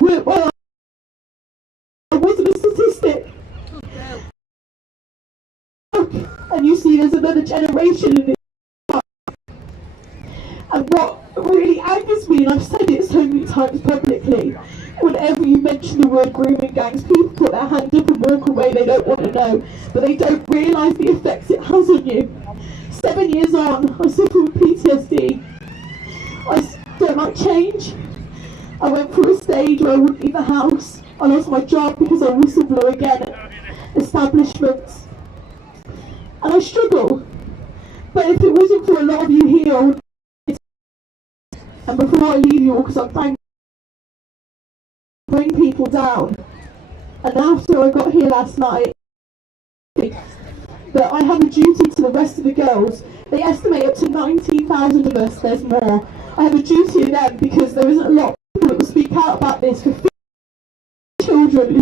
Well, I wasn't a statistic. And you see, there's another generation in it. And what really angers me, and I've said it so many times publicly, whenever you mention the word grooming gangs, people put their hand up and walk away. They don't want to know, but they don't realise the effects it has on you. 7 years on, I suffer with PTSD. I don't like change. I went through a stage where I wouldn't leave the house. I lost my job because I whistleblew again at establishments. And I struggle. But if it wasn't for a lot of you here, I would. And before I leave you all, because I'm thankful, bring people down. And after I got here last night, that I have a duty to the rest of the girls. They estimate up to 19,000 of us, there's more. I have a duty to them because there isn't a lot of people that will speak out about this for children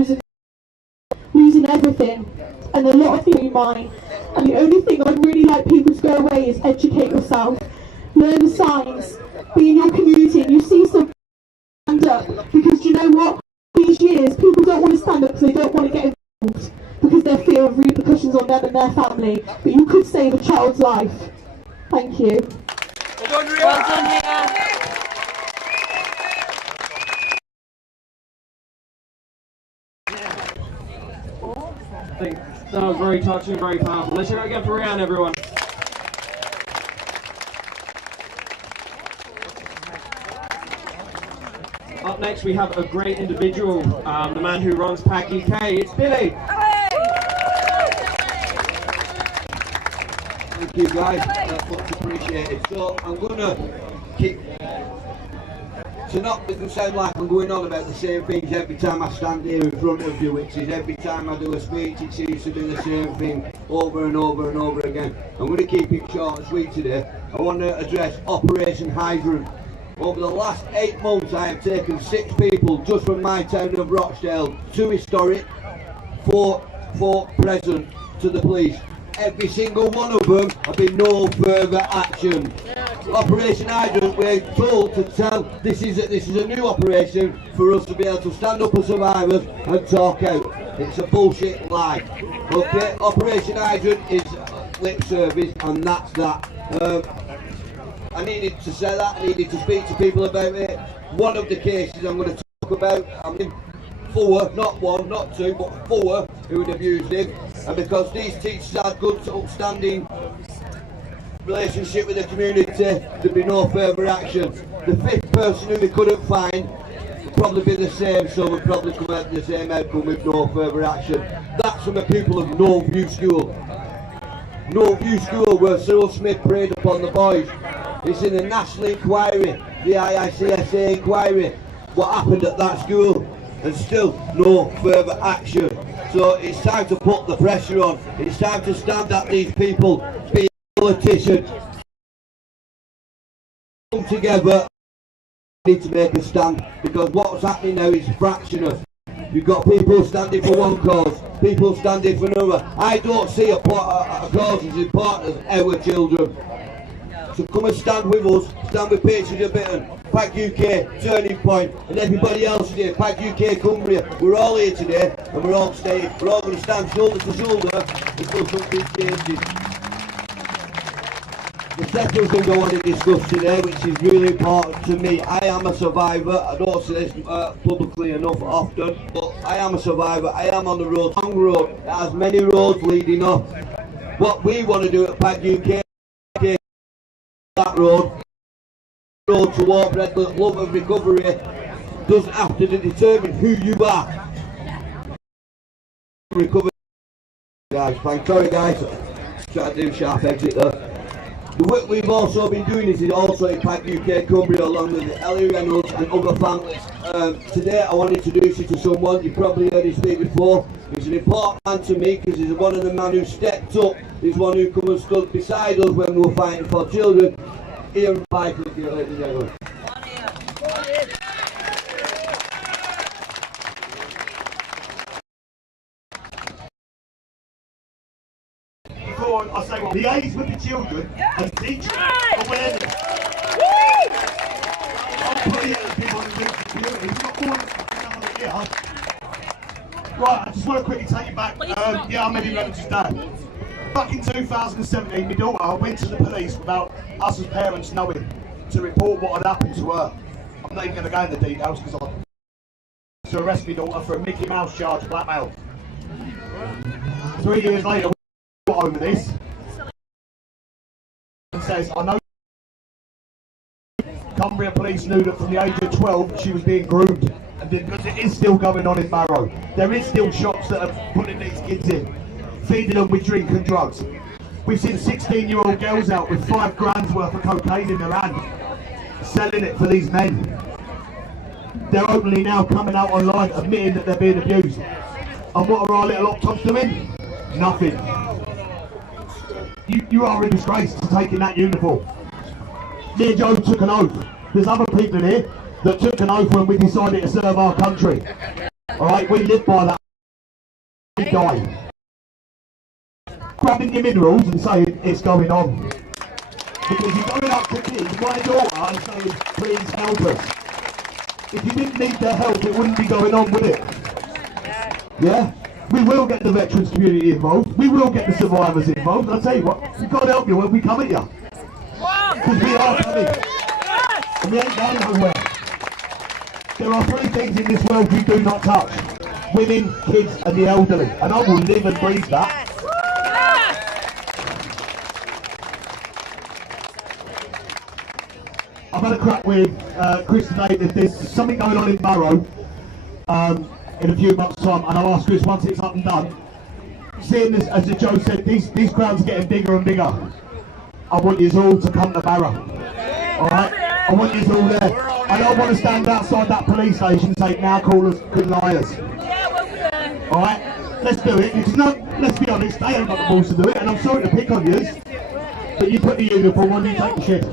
losing everything, and a lot of things mine. And the only thing I'd really like people to go away is educate yourself, learn the signs, be in your community, and you see some stand up, because do you know what? These years people don't want to stand up because they don't want to get involved, because they fear of repercussions on them and their family. But you could save a child's life. Thank you. Well done, Ria. I think that was very touching, very powerful. Let's hear it again for Rianne, everyone. Up next, we have a great individual, the man who runs PAC UK. It's Billy. Thank you, guys. That's much appreciated. So I'm going to keep. To not make it sound like I'm going on about the same things every time I stand here in front of you, which is every time I do a speech it seems to be the same thing over and over and over again. I'm going to keep it short and sweet today. I want to address Operation Hydrant. Over the last 8 months I have taken 6 people just from my town of Rochdale, 2 historic, 4 present, to the police. Every single one of them have been no further action. Operation Hydrant, we're told to tell this is a new operation for us to be able to stand up as survivors and talk out. It's a bullshit lie. Okay, Operation Hydrant is lip service, and that's that. I needed to say that, I needed to speak to people about it. One of the cases I'm going to talk about, I mean 4, not 1, not 2, but 4 who had abused him. And because these teachers had good, upstanding relationship with the community, there'd be no further action. The 5th person who we couldn't find would probably be the same, so we'd probably come out with the same outcome with no further action. That's from the people of No View School. No View School, where Cyril Smith preyed upon the boys. It's in a national inquiry, the IICSA inquiry, what happened at that school, and still no further action. So it's time to put the pressure on. It's time to stand at these people, be politicians. Come together, we need to make a stand, because what's happening now is fractional. You've got people standing for one cause, people standing for another. I don't see a cause as important as our children. So come and stand with us, stand with Patriots of Britain, PAC UK, Turning Point, and everybody else here, PAC UK Cumbria. We're all here today, and we're all going to stand shoulder to shoulder until something changes. the second thing I want to discuss today, which is really important to me, I am a survivor. I don't say this publicly enough often, but I am a survivor. I am on the road, long road. It has many roads leading up. What we want to do at PAG UK, that road to walk red, love and recovery, doesn't have to determine who you are. Recover, guys. Thanks. Sorry, guys. Try to do sharp exit there. The work we've also been doing is also in PAG UK Cumbria, along with Ellie Reynolds and other families. Today I want to introduce you to someone, you've probably heard him speak before. He's an important man to me because he's one of the men who stepped up. He's one who come and stood beside us when we were fighting for children. Ian Pike, ladies and gentlemen. Before I say what, liaise with the children and teach awareness. I'm pretty people in the community. It's not all the year. Right, I just want to quickly take you back. Yeah, I'm Eddie Reynolds' dad. Back in 2017, my daughter went to the police without us as parents knowing to report what had happened to her. I'm not even going to go into details because I to arrest my daughter for a Mickey Mouse charge of blackmail. 3 years later, we got over this and says, I know Cumbria police knew that from the age of 12 she was being groomed, and because it is still going on in Barrow. There is still shops that are putting these kids in, feeding them with drink and drugs. We've seen 16-year-old girls out with £5 grand worth of cocaine in their hand, selling it for these men. They're openly now coming out online admitting that they're being abused. And what are our little op-tops doing? Nothing. You are in disgrace to taking that uniform. Me and Joe took an oath. There's other people in here that took an oath when we decided to serve our country. Alright, we live by that. We die. Grabbing your minerals and saying it's going on. Because you're going up to kids, my daughter, and saying, please help us. If you didn't need their help, it wouldn't be going on, would it? Yeah? We will get the veterans community involved. We will get the survivors involved. And I'll tell you what, we've got to help you when we come at you. Because we are coming. And we ain't going nowhere. There are 3 things in this world we do not touch. Women, kids and the elderly. And I will live and breathe that. I've had a crack with Chris today. There's something going on in Barrow in a few months' time, and I'll ask Chris once it's up and done. Seeing as Joe said, these crowds are getting bigger and bigger. I want you all to come to Barrow. Alright? I want you all there. I don't want to stand outside that police station and say, now call us good liars. Alright? Let's do it. Because let's be honest, they ain't got the balls to do it, and I'm sorry to pick on you, but you put the uniform on, you take the shit.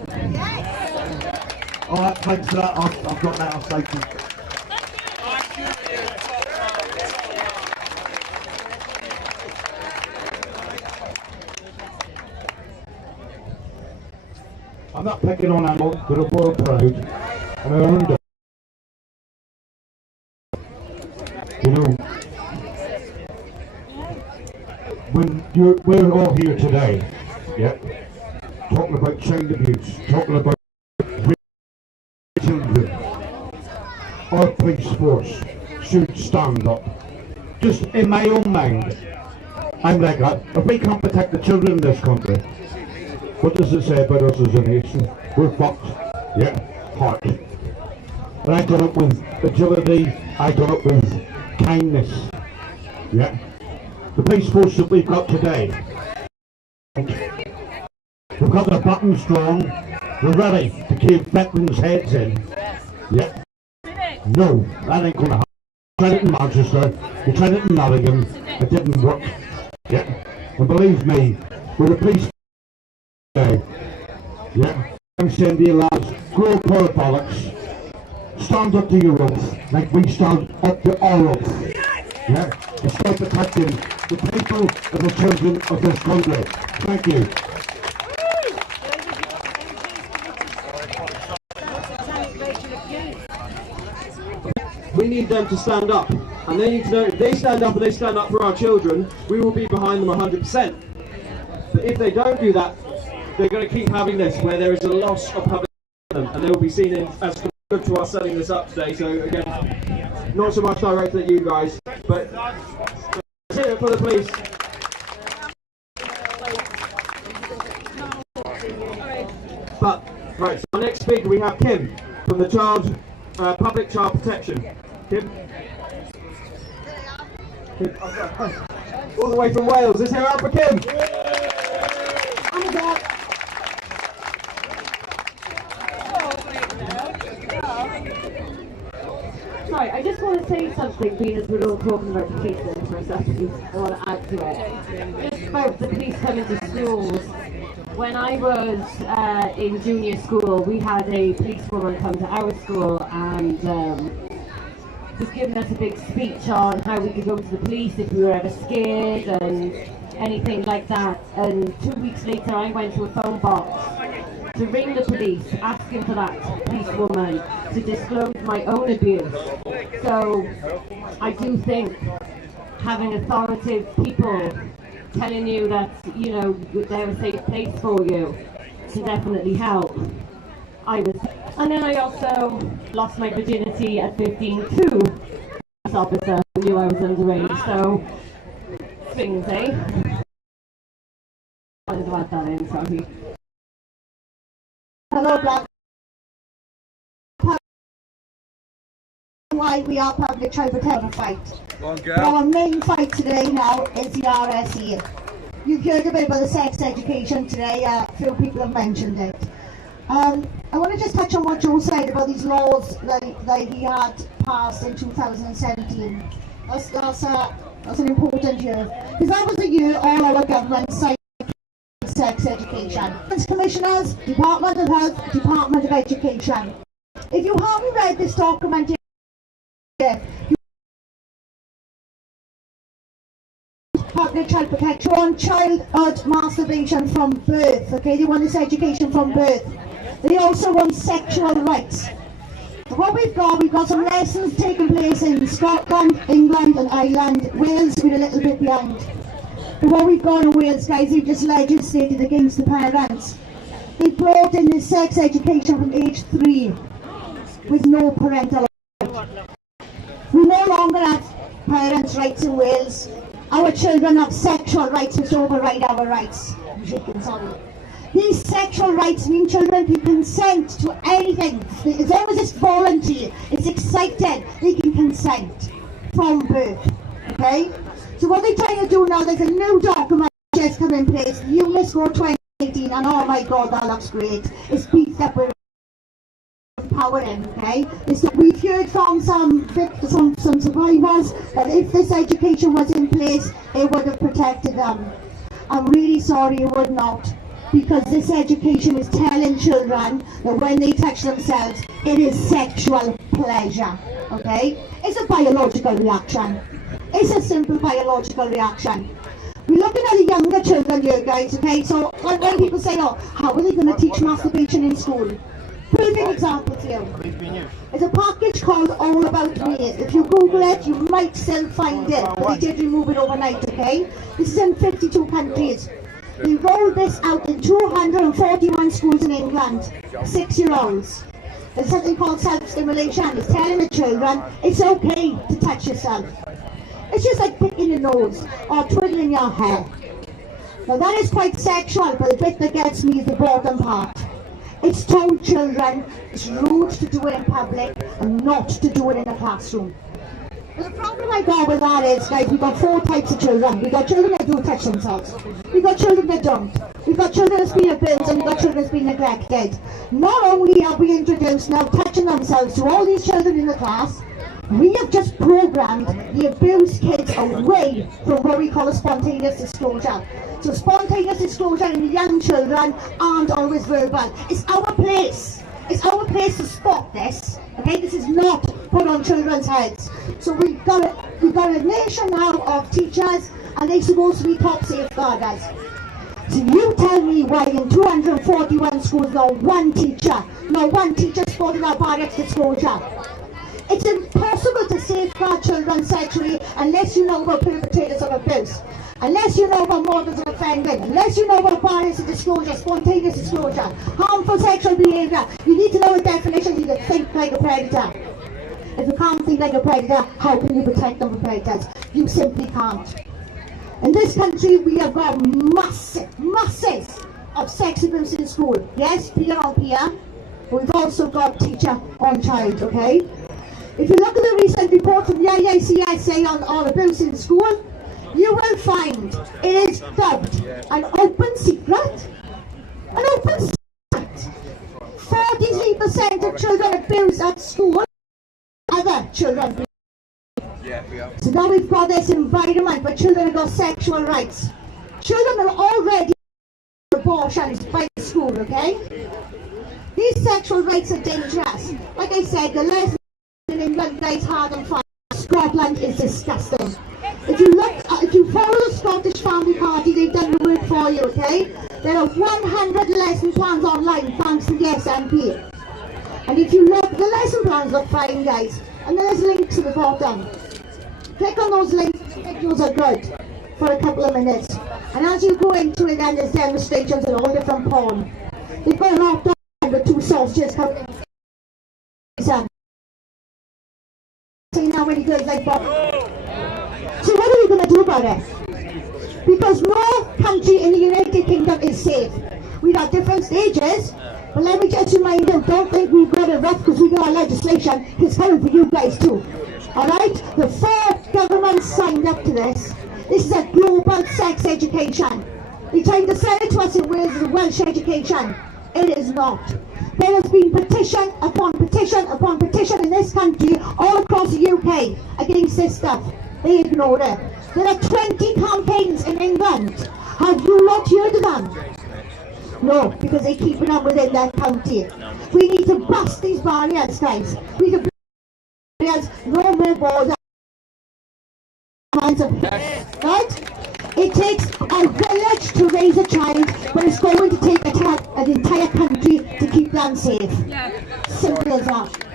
Alright, thanks for that. I've got that, I'll say to you. I'm not picking on animals, but I'm more proud, and I earned it. You know, when we're all here today, yeah, talking about child abuse, talking about children, our police force should stand up. Just in my own mind, I'm like that. If we can't protect the children in this country, what does it say about us as a nation? We're fucked. Yeah, hard. But I done it with agility, I done it with kindness. Yeah. The police force that we've got today, we've got the buttons drawn, we're ready to keep veterans' heads in. Yeah. No, that ain't gonna happen. We tried it in Manchester, we tried it in Nottingham, it didn't work. Yeah. And believe me, with the police yeah, I'm saying to you lads, grow poor bollocks, stand up to your oath, like we stand up to our oath. Yeah, and start protecting the people and the children of this country. Thank you. We need them to stand up, and they need to know if they stand up and they stand up for our children, we will be behind them 100%. But if they don't do that, they're going to keep having this, where there is a loss of public and they will be seen as good to us setting this up today. So again, not so much directed at you guys, but let's hear it for the police. But right, so our next speaker we have Kim from the Public Child Protection. Kim. All the way from Wales. Let's hear it up for Kim. Sorry, I just want to say something, being as we're all talking about the police then for a second. I want to add to it. Just about the police coming to schools. When I was in junior school, we had a policewoman come to our school and was giving us a big speech on how we could go to the police if we were ever scared and anything like that. And 2 weeks later, I went to a phone box to ring the police, asking for that policewoman to disclose my own abuse. So I do think having authoritative people telling you that, you know, they're a safe place for you can definitely help. And then I also lost my virginity at 15 to this officer who knew I was underage, so things, eh? I wanted to add that in, sorry. Hello, Black. Why we are public child protection fight. Our main fight today now is the RSE. You've heard a bit about the sex education today, a few people have mentioned it. I want to just touch on what Joe said about these laws that he had passed in 2017. That's an important year. Because that was the year all our government cited sex education. Commissioners, Department of Health, Department of Education. If you haven't read this document, public child protection on childhood masturbation from birth. Okay, they want this education from birth. They also want sexual rights. So what we've got some lessons taking place in Scotland, England and Ireland. Wales, we're a little bit behind. But what we've got in Wales, guys, they've just legislated against the parents. They brought in this sex education from age 3 with no parental rights. We no longer have parents' rights in Wales. Our children have sexual rights which override our rights. These sexual rights mean children can consent to anything. As long as it's voluntary, it's excited, they can consent from birth. Okay? So what they're trying to do now, there's a new document just come in place, UNESCO 2018, and oh my god, that looks great. It's beefed up with empowering, okay? We've heard from some survivors that if this education was in place, it would have protected them. I'm really sorry it would not, because this education is telling children that when they touch themselves, it is sexual pleasure, okay? It's a biological reaction. It's a simple biological reaction. We're looking at the younger children here, guys, okay? So when people say, oh, how are they going to teach masturbation in school? Perfect example to you. There's a package called All About Me. If you Google it, you might still find it, but they did remove it overnight, okay? This is in 52 countries. They rolled this out in 241 schools in England, 6-year-olds. There's something called self-stimulation. It's telling the children it's okay to touch yourself. It's just like picking your nose or twiddling your hair. Now that is quite sexual, but the bit that gets me is the bottom part. It's told children it's rude to do it in public and not to do it in a classroom. The problem I got with that is, guys, we've got 4 types of children. We've got children that do touch themselves. We've got children that don't. We've got children that's been abused and we've got children that's been neglected. Not only have we introduced now touching themselves to all these children in the class, we have just programmed the abused kids away from what we call a spontaneous disclosure. So spontaneous disclosure in the young children aren't always verbal. It's our place. It's our place to spot this. Okay, this is not put on children's heads. So we've got a nation now of teachers, and they're supposed to be top safeguarders. So you tell me why in 241 schools not one teacher spotted our parents' disclosure. It's impossible to safeguard children sexually unless you know about perpetrators of abuse. Unless you know about models of offending, unless you know about barriers to disclosure, spontaneous disclosure, harmful sexual behaviour, you need to know the definition. You can think like a predator. If you can't think like a predator, how can you protect them from predators? You simply can't. In this country, we have got masses of sex abuse in school. Yes, peer on peer, but we've also got teacher on child, okay? If you look at the recent report from the IACSA on abuse in school, you will find it is dubbed an open secret. An open secret. 43% of children abused at school, other children abused. So now we've got this environment where children have got sexual rights. Children are already abortions by the school, okay? These sexual rights are dangerous. Like I said, the lesson in England guys hard and fast. Scotland is disgusting. If you follow the Scottish Family Party, they've done the work for you, okay? There are 100 lesson plans online thanks to the SNP. And if you look, the lesson plans look fine, guys. And then there's links at the bottom. Click on those links, videos are good for a couple of minutes. And as you go into it, then there's demonstrations of all different porn. They've got an hot dog with 2 sausages coming in. See now when he goes like Bob. So what are we going to do about it? Because no country in the United Kingdom is safe. We've got different stages, but let me just remind you, don't think we've got it rough because we got our legislation. It's coming for you guys too. Alright? The 4 governments signed up to this. This is a global sex education. They're trying to sell it to us in Wales as a Welsh education. It is not. There has been petition upon petition upon petition in this country, all across the UK, against this stuff. They ignore it. There are 20 campaigns in England. Have you not heard of them? No, because they keep them within their county. We need to bust these barriers, guys. We need to bust barriers, no more borders. Right? It takes a village to raise a child, but it's going to take an entire country to keep them safe. Simple as that.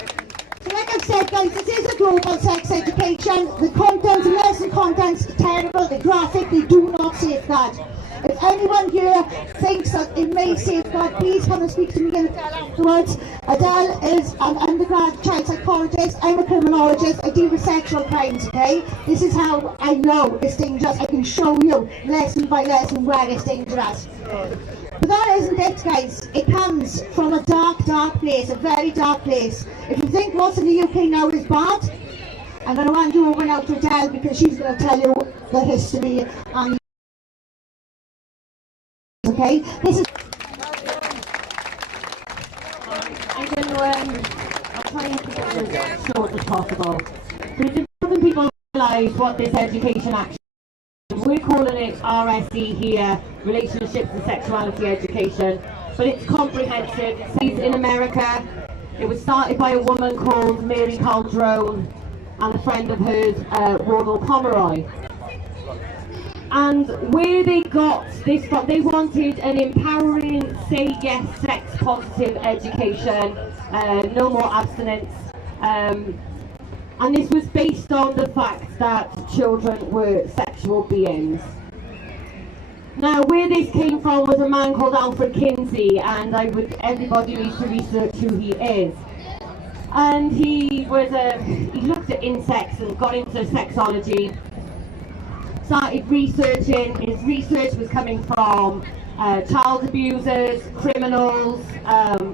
So like I said, guys, this is a global sex education. The contents, the lesson contents are terrible, they're graphic, they do not safeguard. If anyone here thinks that it may safeguard, please come and speak to me in afterwards. Adele is an undergrad child psychologist, I'm a criminologist, I deal with sexual crimes, okay? This is how I know it's dangerous. I can show you lesson by lesson where it's dangerous. But that isn't it, guys. It comes from a dark, dark place, a very dark place. If you think what's in the UK now is bad, I'm going to hand you over now to Adele because she's going to tell you the history and okay, this is. I'm going to I'll try and keep it as short as possible. So it's important people realise what this education actually is. We're calling it RSE here, Relationships and Sexuality Education, but it's comprehensive. It's in America. It was started by a woman called Mary Calderon and a friend of hers, Ronald Pomeroy. And where they got this from, they wanted an empowering, say yes, sex positive education, no more abstinence. And this was based on the fact that children were sexual beings. Now, where this came from was a man called Alfred Kinsey, and everybody needs to research who he is. And he looked at insects and got into sexology. Started researching. His research was coming from child abusers, criminals,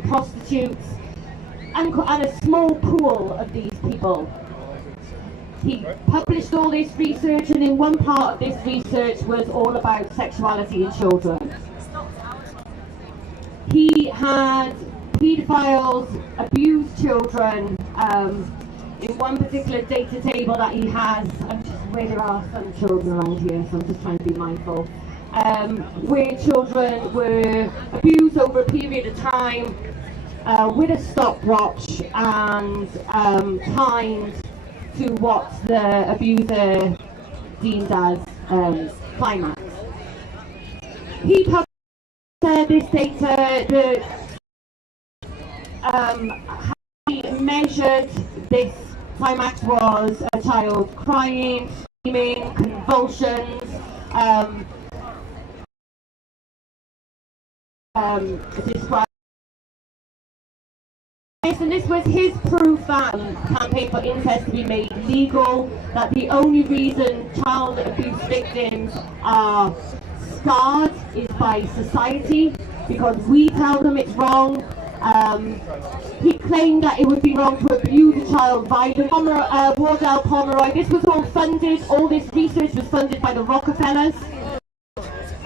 prostitutes, and a small pool of these people. He published all this research, and in one part of this research was all about sexuality in children. He had paedophiles abuse children. In one particular data table that he has, where there are some children around here, so I'm just trying to be mindful, where children were abused over a period of time with a stopwatch and timed to what the abuser deemed as climax. He published this data, how he measured this climax was a child crying, screaming, convulsions, described. And this was his proof that campaign for incest to be made legal, that the only reason child abuse victims are scarred is by society, because we tell them it's wrong. He claimed that it would be wrong to abuse a child violently. Wardell Pomeroy, this was all funded, all this research was funded by the Rockefellers.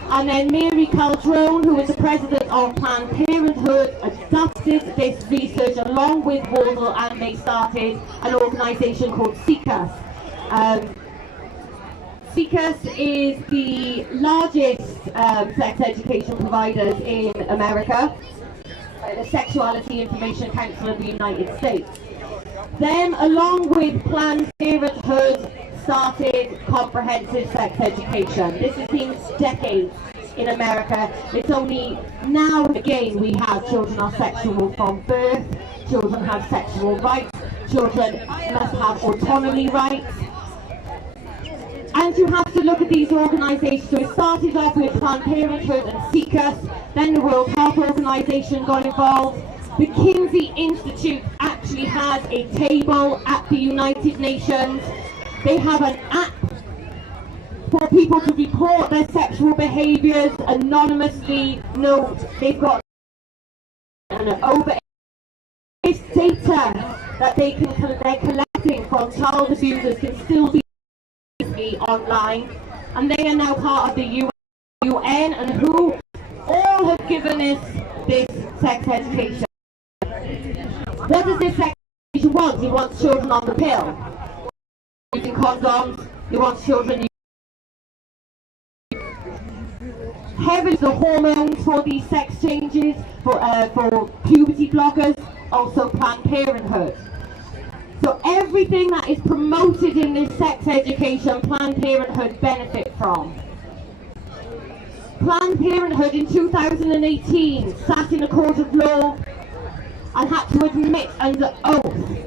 And then Mary Calderon, who was the president of Planned Parenthood, adopted this research along with Wardell, and they started an organisation called SECUS. SECUS is the largest sex education providers in America, the Sexuality Information Council of the United States. Them, along with Planned Parenthood, started comprehensive sex education. This has been decades in America. It's only now and again we have children are sexual from birth, children have sexual rights, children must have autonomy rights. And you have to look at these organisations. So it started off with Planned Parenthood and SECUS, then the World Health Organization got involved. The Kinsey Institute actually has a table at the United Nations. They have an app for people to report their sexual behaviours anonymously. No, they've got an over this data that they're collecting from child abusers can still be online, and they are now part of the UN, and who all have given us this sex education. What does this sex education want? He wants children on the pill, using condoms. He wants children heavily the hormones for these sex changes, for puberty blockers, also Planned Parenthood. So everything that is promoted in this sex education, Planned Parenthood benefit from. Planned Parenthood in 2018 sat in a court of law and had to admit under oath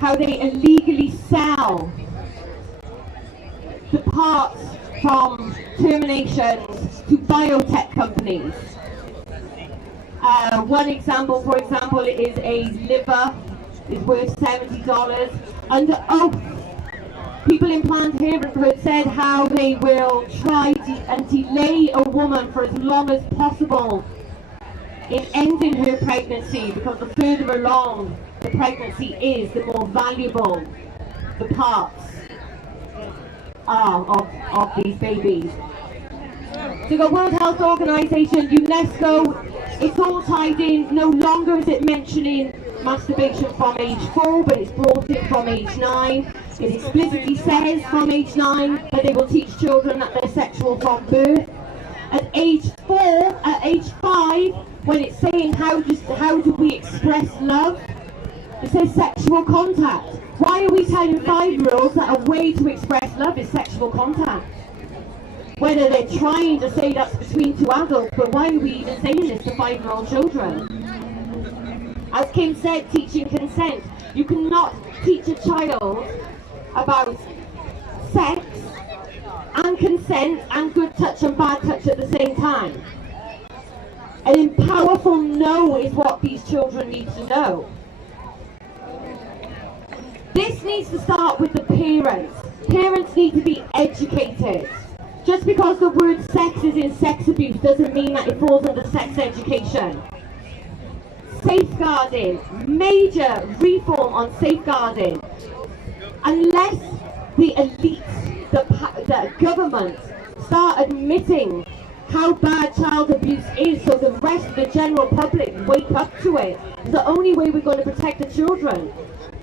how they illegally sell the parts from terminations to biotech companies. One example, for example, is a liver is worth $70. Under oath, people in Planned Parenthood said how they will try and delay a woman for as long as possible in ending her pregnancy, because the further along the pregnancy is, the more valuable the parts are of these babies. So the World Health Organization, UNESCO, it's all tied in. No longer is it mentioning masturbation from age 4, but it's brought in from age 9. It explicitly says from age 9 that they will teach children that they're sexual from birth. At age 5, when it's saying how do we express love, it says sexual contact. Why are we telling 5-year-olds that a way to express love is sexual contact? Whether they're trying to say that's between two adults, but why are we even saying this to 5-year-old children? As Kim said, teaching consent. You cannot teach a child about sex and consent and good touch and bad touch at the same time. An powerful no is what these children need to know. This needs to start with the parents. Parents need to be educated. Just because the word sex is in sex abuse doesn't mean that it falls under sex education. Safeguarding, major reform on safeguarding. Unless the elites, the government, start admitting how bad child abuse is, so the rest of the general public wake up to it, it's the only way we're going to protect the children.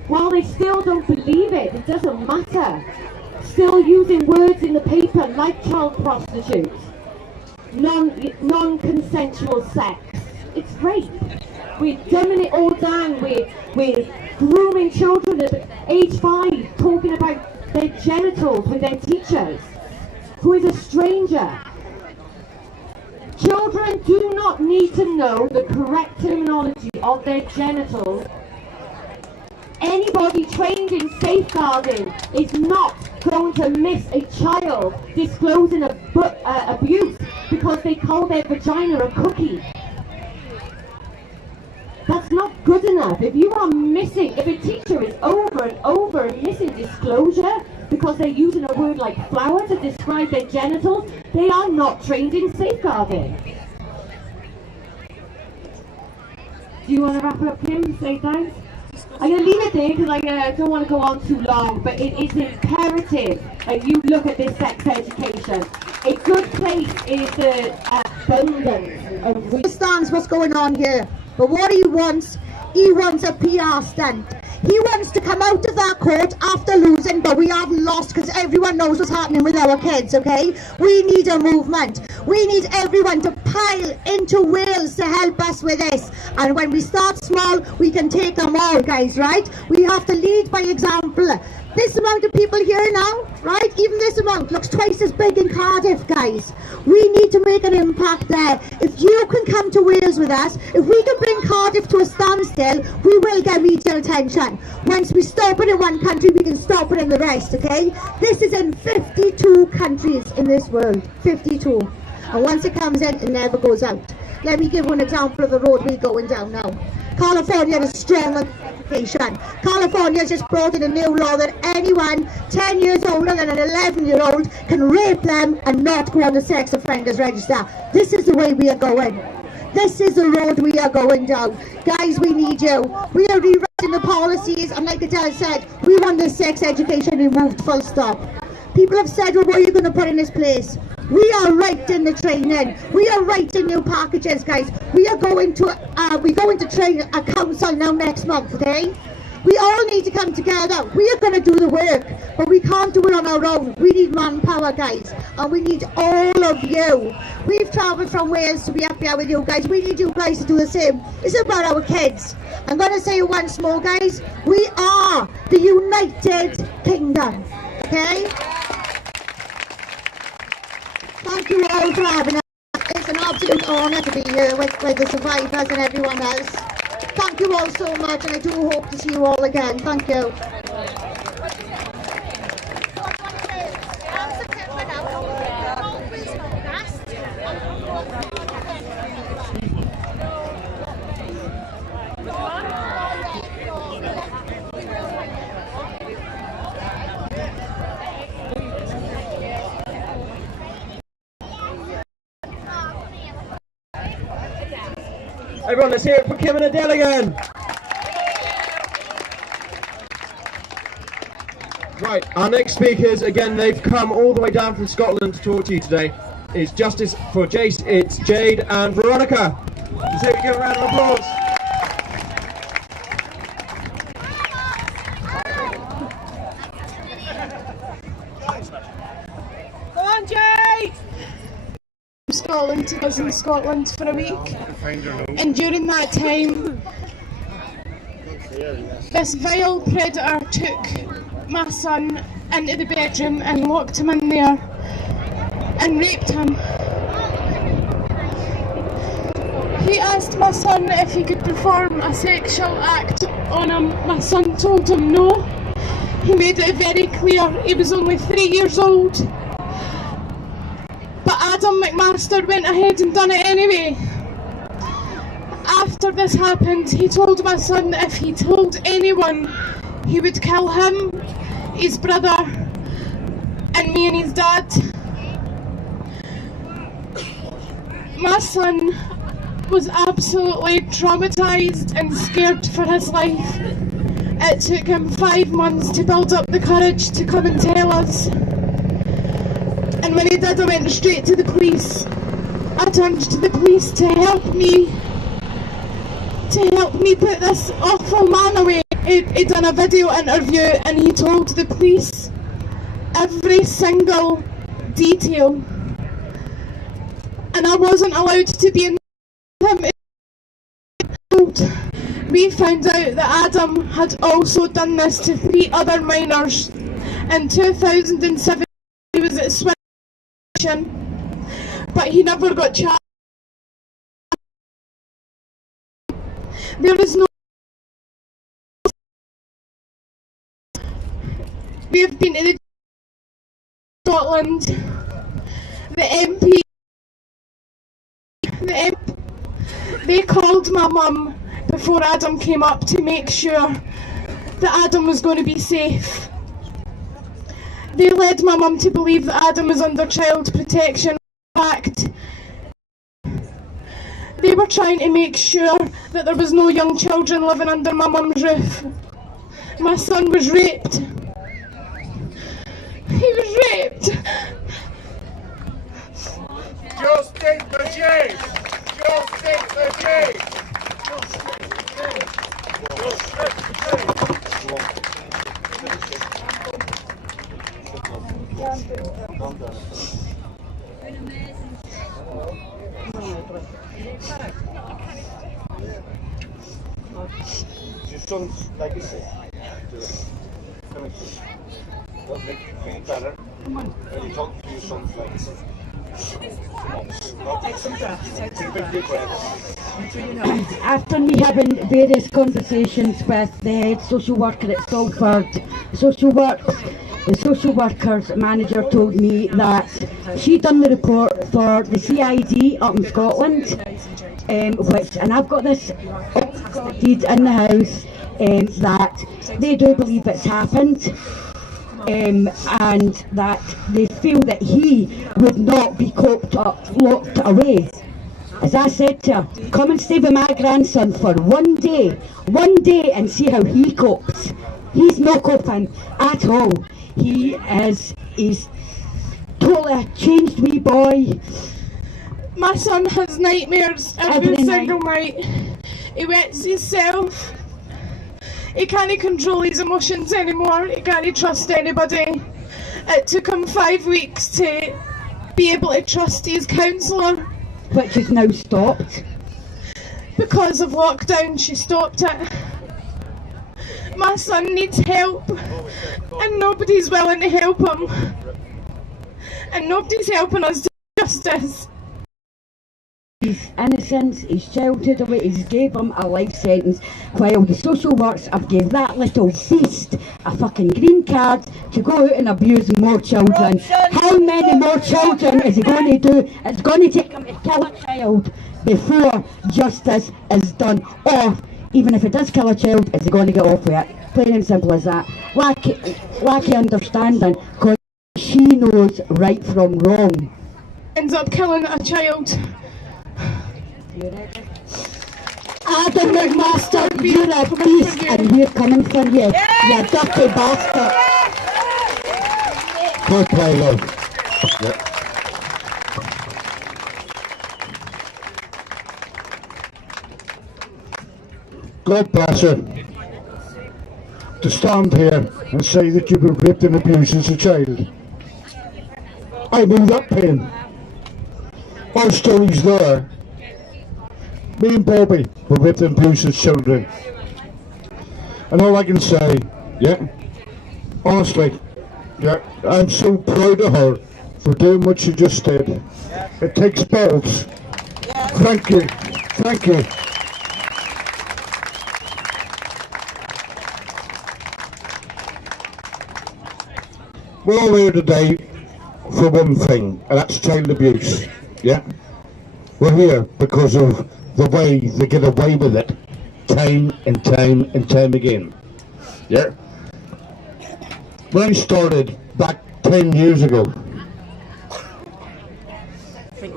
While they still don't believe it, it doesn't matter. Still using words in the paper like child prostitutes, non-consensual sex. It's rape. We're dumbing it all down. We're grooming children at age 5, talking about their genitals with their teachers, who is a stranger. Children do not need to know the correct terminology of their genitals. Anybody trained in safeguarding is not going want to miss a child disclosing abuse because they call their vagina a cookie. That's not good enough. If you are missing, if a teacher is over and over missing disclosure because they're using a word like flower to describe their genitals, they are not trained in safeguarding. Do you want to wrap it up, Kim? Say thanks? I'm going to leave it there because I don't want to go on too long, but it is imperative that you look at this sex education. A good place is the abundance of... He understands what's going on here, but what he wants a PR stunt. He wants to come out of that court after losing, but we haven't lost because everyone knows what's happening with our kids, okay? We need a movement. We need everyone to pile into Wales to help us with this. And when we start small, we can take them all, guys, right? We have to lead by example. This amount of people here now, right? Even this amount looks twice as big in Cardiff, guys. We need to make an impact there. If you can come to Wales with us, if we can bring Cardiff to a standstill, we will get media attention. Once we stop it in one country, we can stop it in the rest, okay? This is in 52 countries in this world. 52. And once it comes in, it never goes out. Let me give one example of the road we're going down now. California is strong on education. California has just brought in a new law that anyone 10 years older than an 11-year-old can rape them and not go on the sex offenders register. This is the way we are going. This is the road we are going down. Guys, we need you. We are rewriting the policies, and like Adele said, we want this sex education removed, full stop. People have said, well, what are you going to put in this place? We are writing the training. We are writing new packages, guys. We are going to train a council now next month, okay? We all need to come together. We are going to do the work, but we can't do it on our own. We need manpower, guys, and we need all of you. We've travelled from Wales to be up here with you guys. We need you guys to do the same. It's about our kids. I'm going to say it once more, guys. We are the United Kingdom, okay? Thank you all for having us. It's an absolute honour to be here with the survivors and everyone else. Thank you all so much, and I do hope to see you all again. Thank you. Everyone, let's hear it for Kim and Adele again. Right, our next speakers, again, they've come all the way down from Scotland to talk to you today. It's Justice for Jace, it's Jade and Veronica. Let's hear it, give a round of applause. Go on, Jade! Scotland to us in Scotland for a week, and during that time this vile predator took my son into the bedroom and locked him in there and raped him. He asked my son if he could perform a sexual act on him. My son told him no. He made it very clear he was only 3 years old. But Adam McMaster went ahead and done it anyway. After this happened, he told my son that if he told anyone, he would kill him, his brother, and me and his dad. My son was absolutely traumatised and scared for his life. It took him 5 months to build up the courage to come and tell us. And when he did, I went straight to the police. I turned to the police to help me put this awful man away. He done a video interview and he told the police every single detail. And I wasn't allowed to be in him. We found out that Adam had also done this to 3 other minors. In 2007, he was at Swindon, but he never got charged. There is no... We have been in the Scotland, the MP, they called my mum before Adam came up to make sure that Adam was going to be safe. They led my mum to believe that Adam was under Child Protection Act. They were trying to make sure that there was no young children living under my mum's roof. My son was raped. He was raped. Justice for James! Justice for James! Your son's legacy. Doesn't make you feel better when you talk to your son's legacy. After me having various conversations with the head social worker at Salford Social Works, the social worker's manager told me that she'd done the report for the CID up in Scotland, which, and I've got this deed in the house, that they do believe it's happened. And that they feel that he would not be locked away. As I said to her, come and stay with my grandson for one day and see how he copes. He's not coping at all. He's totally a changed wee boy. My son has nightmares every single night. He wets himself. He can't control his emotions anymore. He can't trust anybody. It took him 5 weeks to be able to trust his counsellor. Which is now stopped. Because of lockdown, she stopped it. My son needs help, and nobody's willing to help him. And nobody's helping us do justice. His innocence, his childhood away, he's gave him a life sentence, while the social works have gave that little beast a fucking green card to go out and abuse more children. How many more children is he going to do? It's going to take him to kill a child before justice is done. Or, even if it does kill a child, is he going to get off with it? Plain and simple as that. Lack of understanding, because she knows right from wrong. Ends up killing a child. Adam McMaster, you're a beast and we're coming for you, you dirty bastard. Good play, love. Yep. God bless her. To stand here and say that you were raped and abused as a child. I knew that pain. Our story's there. Me and Bobby were raped and abused as children. And all I can say, yeah, honestly, yeah, I'm so proud of her for doing what she just did. It takes balls. Thank you. Thank you. We're all here today for one thing, and that's child abuse. Yeah? We're here because of the way they get away with it time and time and time again. Yeah? When I started back 10 years ago,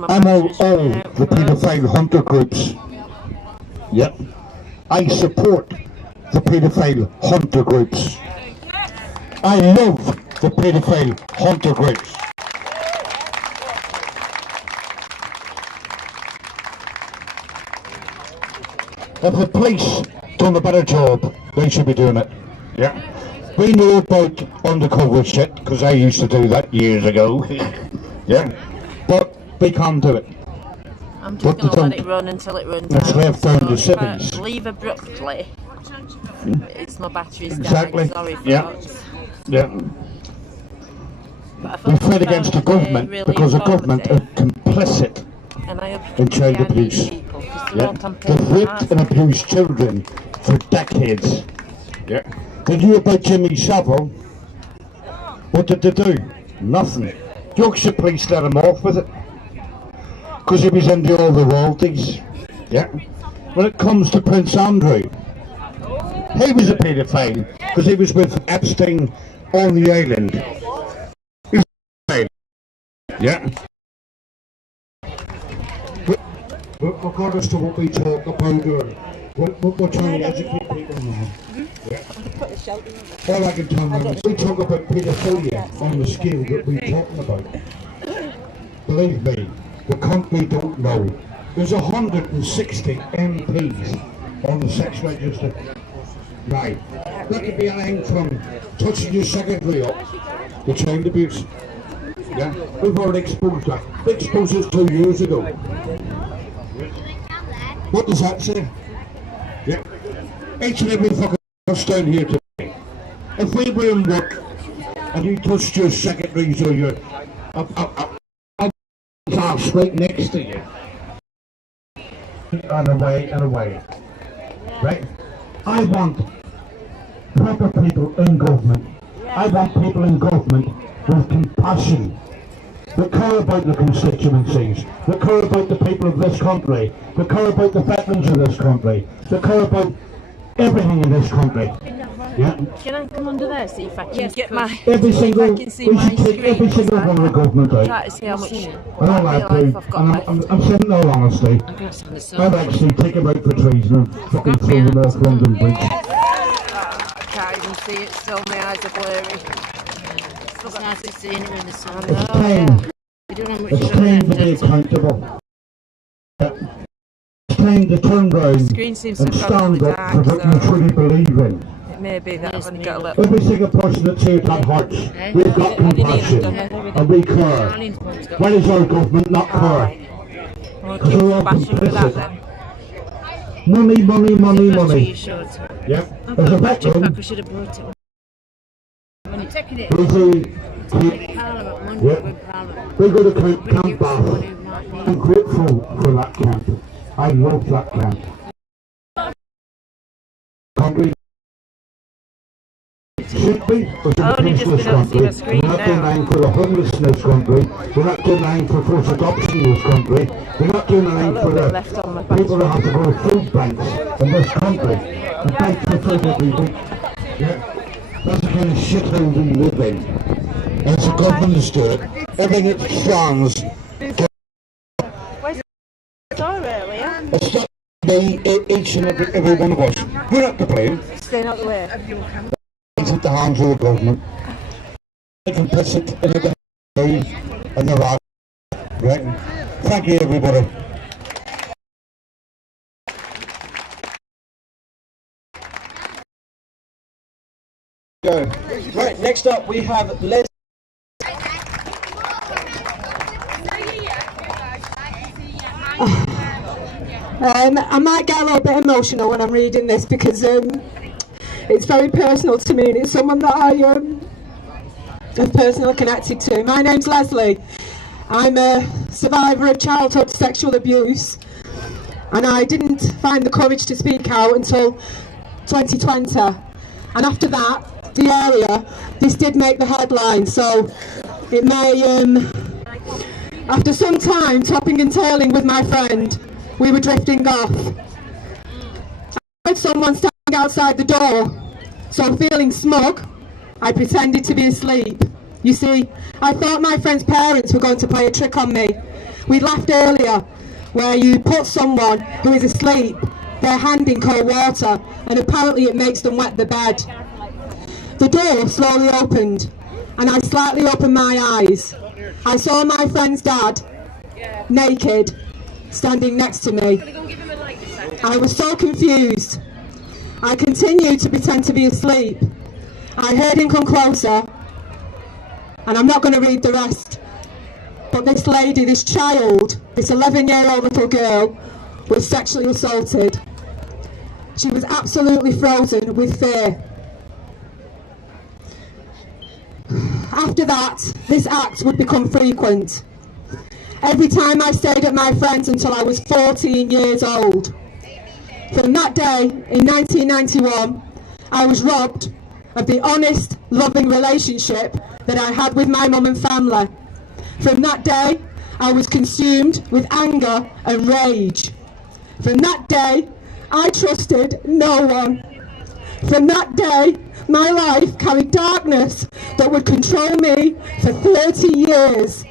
I'm all the paedophile hunter groups. Yep. I support the paedophile hunter groups. I love the paedophile hunter groups. If the police done a better job, they should be doing it. Yeah. We know about undercover shit, because I used to do that years ago. Yeah. But they can't do it. I'm just going to let it run until it runs Let's out. left down the So if I civvies. leave abruptly, it's my battery's Exactly. died. Sorry for Yeah. that. Yeah. But We fight against the government really because the government are complicit and I hope in child abuse. Yeah. They've raped and abused children for decades. Yeah. Did you hear about Jimmy Savile? What did they do? Nothing. Yorkshire police let him off with it. Because he was into all the royalties. Yeah. When it comes to Prince Andrew, he was a paedophile because he was with Epstein on the island. He was a paedophile. Yeah. Regardless to what we talk about, we're trying to educate people now. Yeah. All I can tell them is we talk about paedophilia on the scale that we're talking about. Believe me, the country don't know. There's 160 MPs on the sex register. Right. That could be anything from touching your secretary up to child abuse. Yeah. We've already exposed that. We exposed it 2 years ago. What does that say? Yeah. Each and every fucking us down here today. If we were in work and you touched your secretaries or your class right next to you, and away. Right? I want proper people in government. I want people in government with compassion, that care about the constituencies, that care about the people of this country, that care about the veterans of this country, that care about everything in this country. Yeah. Can I come under there, see if I can get my... Every single, we should take every single one of the government out. Try to see how much... And all I do, and I'm saying in all honesty, I'd actually take them out for treason and fucking throw them off London Bridge. I can't even see it, still my eyes are blurry. It's nice to see it in the sun. It's time. It's time to be accountable. It's time to turn round and stand up for what you truly believe in. It may be that I've only got a little... Every single person that's here that hurts, we've got compassion and we care. Why does our government not care? Because we're all complicit. Money. Yeah. There's a veteran. We go to Camp Bath. I'm grateful for that camp. I love that camp. Country should be, but it's a Christmas country. We're not doing anything for the homelessness country. We're not doing anything for forced adoption in this country. We're not doing anything for the people that have to go to food banks in this country and beg for food every week. Yeah. That's the kind of shithole we live in. And it's the governments do it. Everything that stands. Where's the door earlier? It's not each and every one of us. We're not to blame. Staying out the way. It's at the hands of the government. They can piss it in the and the right. Right? Thank you, everybody. Go. Right, next up we have Les. I might get a little bit emotional when I'm reading this because it's very personal to me and it's someone that I am personally connected to. My name's Leslie. I'm a survivor of childhood sexual abuse and I didn't find the courage to speak out until 2020, and after that this did make the headline, so it may, after some time topping and tailing with my friend, we were drifting off. I heard someone standing outside the door, so feeling smug, I pretended to be asleep. You see, I thought my friend's parents were going to play a trick on me. We laughed earlier, where you put someone who is asleep, their hand in cold water, and apparently it makes them wet the bed. The door slowly opened, and I slightly opened my eyes. I saw my friend's dad, naked, standing next to me. I was so confused. I continued to pretend to be asleep. I heard him come closer, and I'm not going to read the rest, but this lady, this child, this 11-year-old little girl, was sexually assaulted. She was absolutely frozen with fear. After that, this act would become frequent. Every time I stayed at my friend's until I was 14 years old. From that day, in 1991, I was robbed of the honest, loving relationship that I had with my mum and family. From that day, I was consumed with anger and rage. From that day, I trusted no one. From that day, my life carried darkness that would control me for 30 years.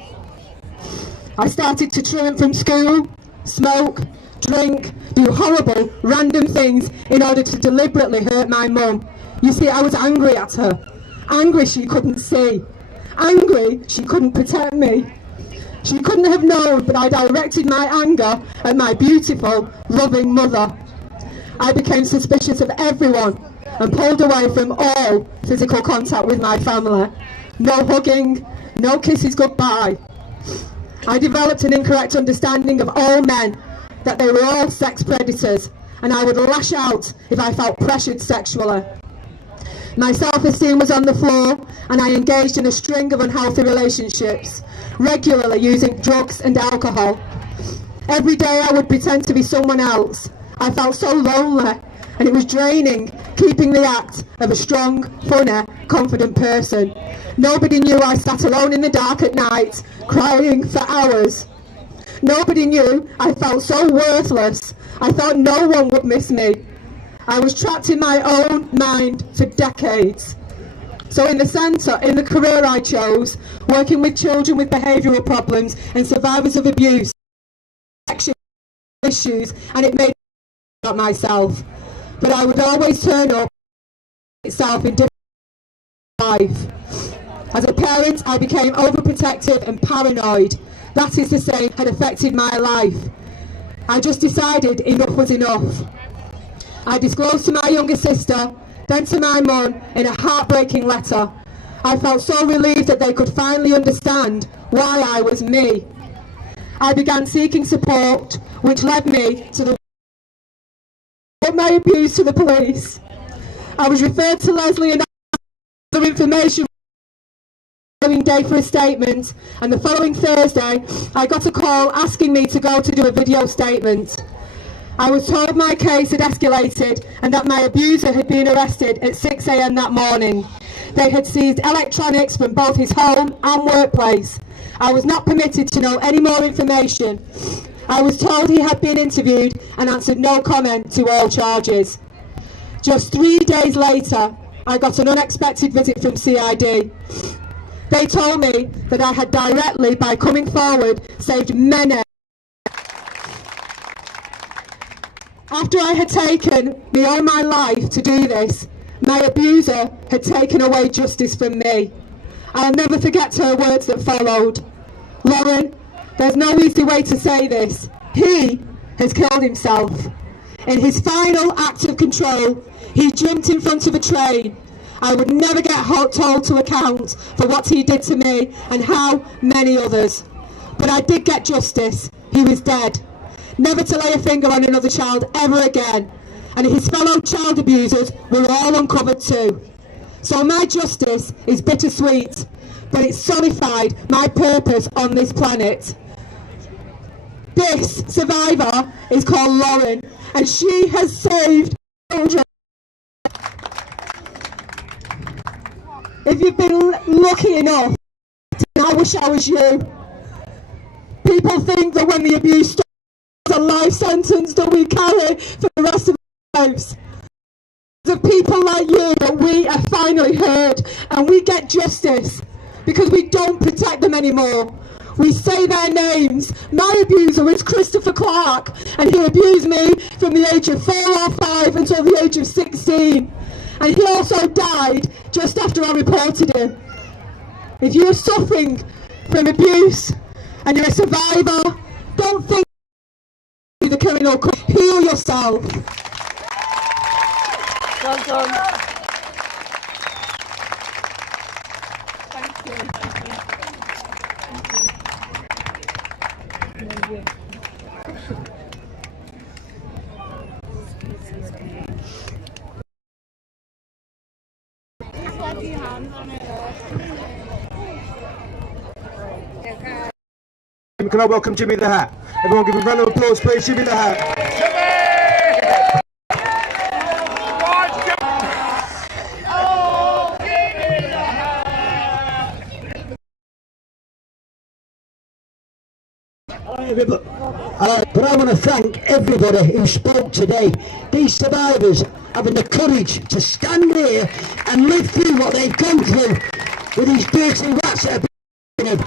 I started to truant from school, smoke, drink, do horrible, random things in order to deliberately hurt my mum. You see, I was angry at her. Angry she couldn't see. Angry she couldn't protect me. She couldn't have known that I directed my anger at my beautiful, loving mother. I became suspicious of everyone and pulled away from all physical contact with my family. No hugging, no kisses goodbye. I developed an incorrect understanding of all men, that they were all sex predators, and I would lash out if I felt pressured sexually. My self-esteem was on the floor, and I engaged in a string of unhealthy relationships, regularly using drugs and alcohol. Every day I would pretend to be someone else. I felt so lonely, and it was draining, keeping the act of a strong, funny, confident person. Nobody knew I sat alone in the dark at night, crying for hours. Nobody knew I felt so worthless. I thought no one would miss me. I was trapped in my own mind for decades. So in the centre, in the career I chose, working with children with behavioural problems and survivors of abuse, sexual issues, and it made me about myself. But I would always turn up itself in different life. As a parent, I became overprotective and paranoid. That is to say, had affected my life. I just decided enough was enough. I disclosed to my younger sister, then to my mum, in a heartbreaking letter. I felt so relieved that they could finally understand why I was me. I began seeking support, which led me to my abuse to the police. I was referred to Leslie and other information the following day for a statement, and the following Thursday I got a call asking me to go to do a video statement. I was told my case had escalated and that my abuser had been arrested at 6 a.m. that morning. They had seized electronics from both his home and workplace. I was not permitted to know any more information. I was told he had been interviewed and answered no comment to all charges. Just 3 days later, I got an unexpected visit from CID. They told me that I had directly, by coming forward, saved many. After I had taken me all my life to do this, my abuser had taken away justice from me. I'll never forget her words that followed. Lauren, there's no easy way to say this. He has killed himself. In his final act of control, he jumped in front of a train. I would never get told to account for what he did to me and how many others. But I did get justice. He was dead. Never to lay a finger on another child ever again. And his fellow child abusers were all uncovered too. So my justice is bittersweet, but it solidified my purpose on this planet. This survivor is called Lauren, and she has saved children. If you've been lucky enough, I wish I was you. People think that when the abuse stops, it's a life sentence that we carry for the rest of our lives. The people like you that we are finally heard and we get justice because we don't protect them anymore. We say their names. My abuser was Christopher Clark, and he abused me from the age of 4 or 5 until the age of 16. And he also died just after I reported him. If you're suffering from abuse and you're a survivor, don't think you're the criminal. Heal yourself. Well done. Thank you. Thank you. Can I welcome Jimmy the Hat? Everyone give a round of applause, please. Jimmy the Hat. But I want to thank everybody who spoke today. These survivors having the courage to stand here and live through what they've gone through with these dirty rats that have been.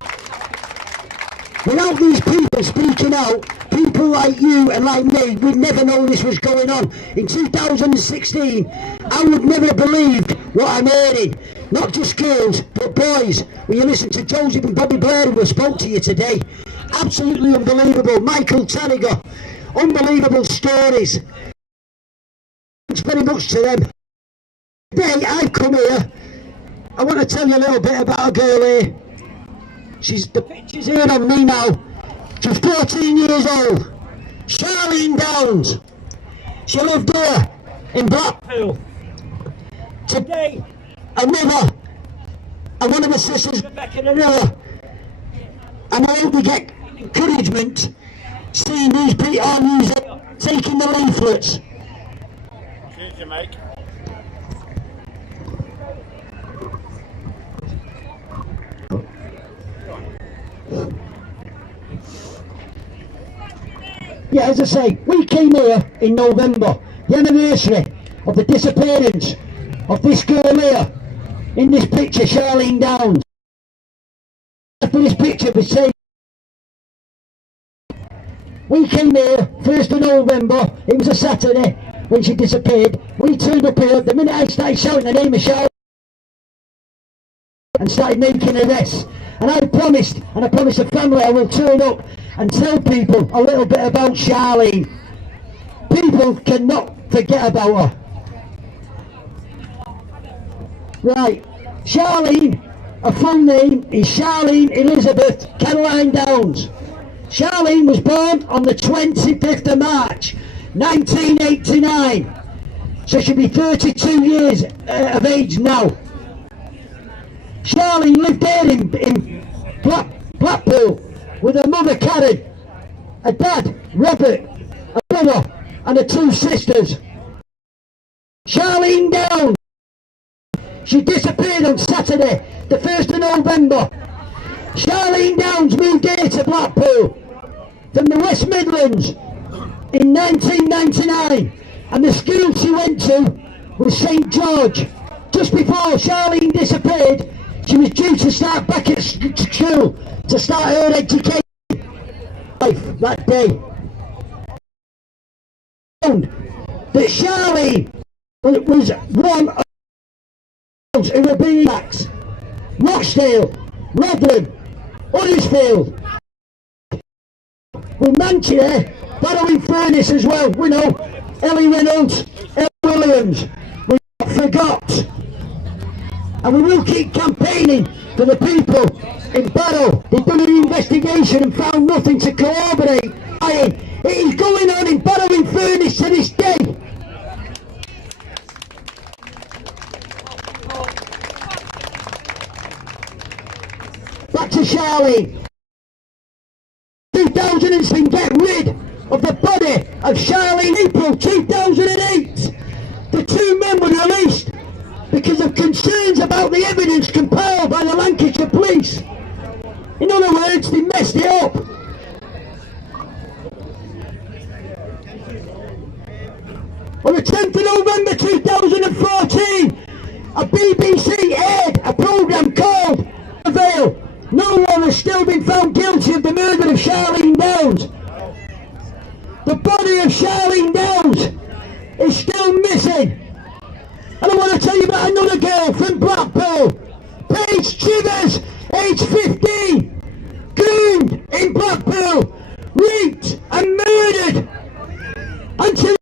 Without these people speaking out, people like you and like me would never know this was going on. In 2016, I would never have believed what I'm hearing. Not just girls, but boys. When you listen to Joseph and Bobby Blair who spoke to you today, absolutely unbelievable. Michael Tanniger, unbelievable stories. Thanks very much to them. Today I've come here, I want to tell you a little bit about a girl here. The picture's here on me now. She's 14 years old. Charlene Downs. She lived here in Blackpool. Today, her mother and one of her sisters, Rebecca and her, and I hope we get encouragement seeing these people on music taking the leaflets. Cheers, mate. Yeah, as I say, we came here in November, the anniversary of the disappearance of this girl here, in this picture, Charlene Downs. After this picture was saying, we came here 1st of November, it was a Saturday when she disappeared. We turned up here, the minute I started shouting the name of Charlene and started making arrests. And I promised the family I will turn up and tell people a little bit about Charlene. People cannot forget about her. Right, Charlene, her full name is Charlene Elizabeth Caroline Downs. Charlene was born on the 25th of March 1989, so she'll be 32 years of age now. Charlene lived there in Blackpool with her mother Karen, her dad Robert, her brother and her two sisters. Charlene Downs, she disappeared on Saturday, the 1st of November. Charlene Downs moved here to Blackpool from the West Midlands in 1999, and the school she went to was St George. Just before Charlene disappeared, she was due to start back at school to start her education life that day. That Charlene was one of those who were being backs. Rochdale, Raglan, Huddersfield, with Manchester, Barrow Furnace as well. We know Ellie Reynolds, Ellie Williams. We forgot. And we will keep campaigning for the people in Barrow. They've done an investigation and found nothing to corroborate. It is going on in Barrow in Furnace to this day. Back to Charlene. 2007, get rid of the body of Charlene. April 2008, the two men were released because of concerns about the evidence compiled by the Lancashire police. In other words, they messed it up. On the 10th of November 2014, a BBC aired a programme called Avail. No one has still been found guilty of the murder of Charlene Downs. The body of Charlene Downs is still missing. And I want to tell you about another girl from Blackpool, Paige Chivers, age 15, groomed in Blackpool, raped and murdered. Until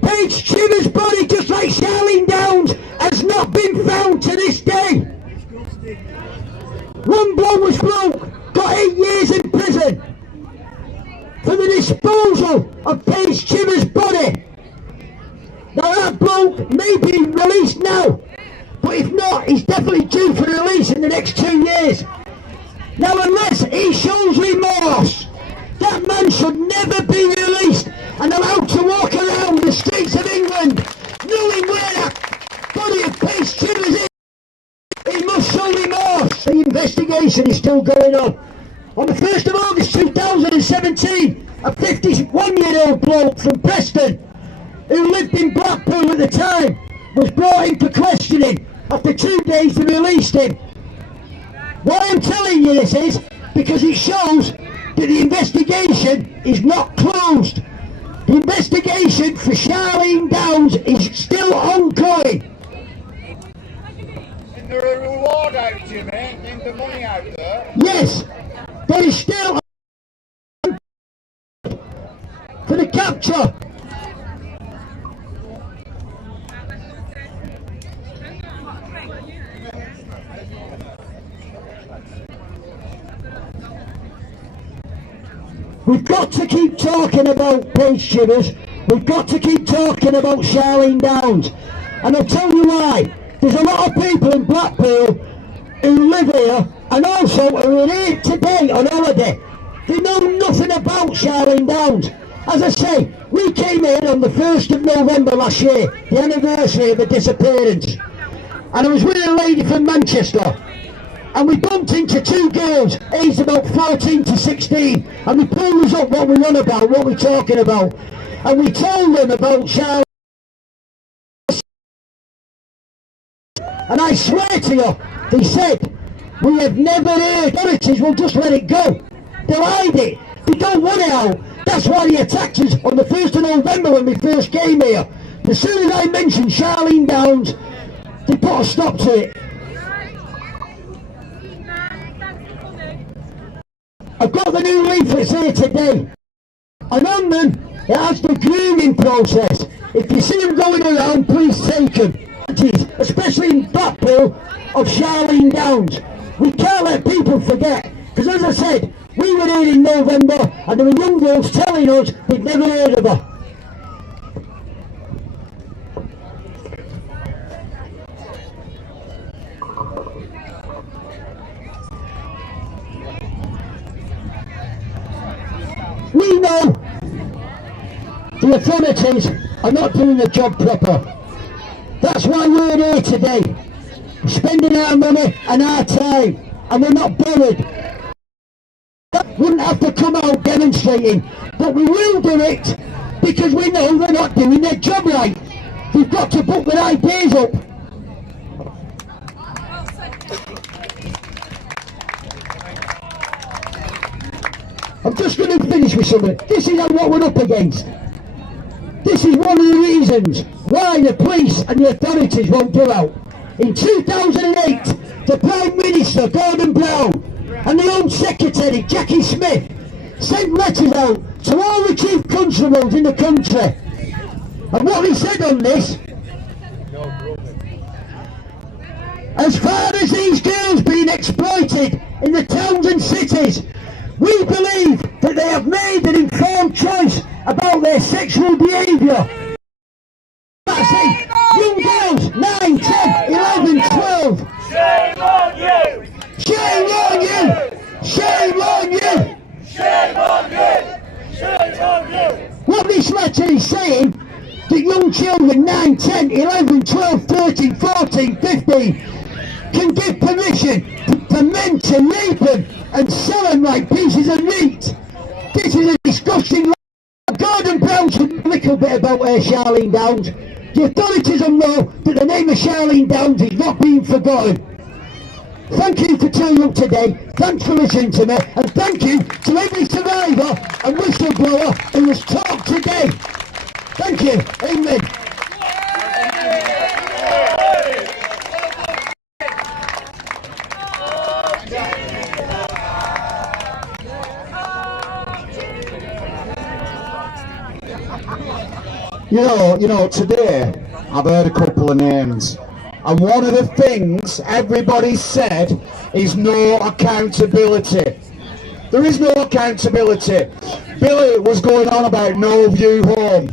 Paige Chivers' body, just like Charlene Downs, has not been found to this day. One blow was broke, got 8 years in prison for the disposal of Paige Chivers' body. Now that bloke may be released now, but if not, he's definitely due for release in the next 2 years. Now unless he shows remorse, that man should never be released and allowed to walk around the streets of England knowing where that body of Paige Chivers is. He must show remorse. The investigation is still going on. On the 1st of August 2017, a 51-year-old bloke from Preston who lived in Blackpool at the time was brought in for questioning. After 2 days they released him. Why I'm telling you this is because it shows that the investigation is not closed. The investigation for Charlene Downs is still ongoing. Isn't there a reward out, Jimmy? Isn't the money out there? Yes, there is still for the capture. We've got to keep talking about pace shivers. We've got to keep talking about Charlene Downs. And I'll tell you why. There's a lot of people in Blackpool who live here and also who are here today on holiday. They know nothing about Charlene Downs. As I say, we came here on the 1st of November last year, the anniversary of her disappearance. And I was with a lady from Manchester. And we bumped into 2 girls, aged about 14 to 16, and we pulled us up what we want about, what we're talking about. And we told them about Charlene. And I swear to you, they said, we have never heard, authorities will just let it go. They'll hide it. They don't want it out. That's why they attacked us on the 1st of November when we first came here. As soon as I mentioned Charlene Downs, they put a stop to it. I've got the new leaflets here today, and on them it has the grooming process. If you see them going around, please take them. Especially in Blackpool, of Charlene Downs. We can't let people forget, because as I said, we were here in November and there were young girls telling us they'd never heard of her. We know the authorities are not doing the job proper. That's why we're here today, spending our money and our time, and we're not bothered. Wouldn't have to come out demonstrating, but we will do it because we know they're not doing their job right. We've got to put their ideas up. I'm just going to finish with something. This is what we're up against. This is one of the reasons why the police and the authorities won't go out. In 2008, the Prime Minister, Gordon Brown, and the Home Secretary, Jackie Smith, sent letters out to all the chief constables in the country. And what he said on this, as far as these girls being exploited in the towns and cities, we believe that they have made an informed choice about their sexual behaviour. That's it. Young girls, 9, 10, 11, 12. Shame on you! Shame on you! Shame on you! Shame on you! Shame on you! What this letter is saying, that young children 9, 10, 11, 12, 13, 14, 15 can give permission for men to rape them and sell them like pieces of meat. This is a disgusting law. Gordon Brown should a little bit about Charlene Downs. The authorities will know that the name of Charlene Downs is not being forgotten. Thank you for tuning up today, thanks for listening to me, and thank you to every survivor and whistleblower who has talked today. Thank you, amen. You know, today I've heard a couple of names, and one of the things everybody said is no accountability. There is no accountability. Billy was going on about No View Home,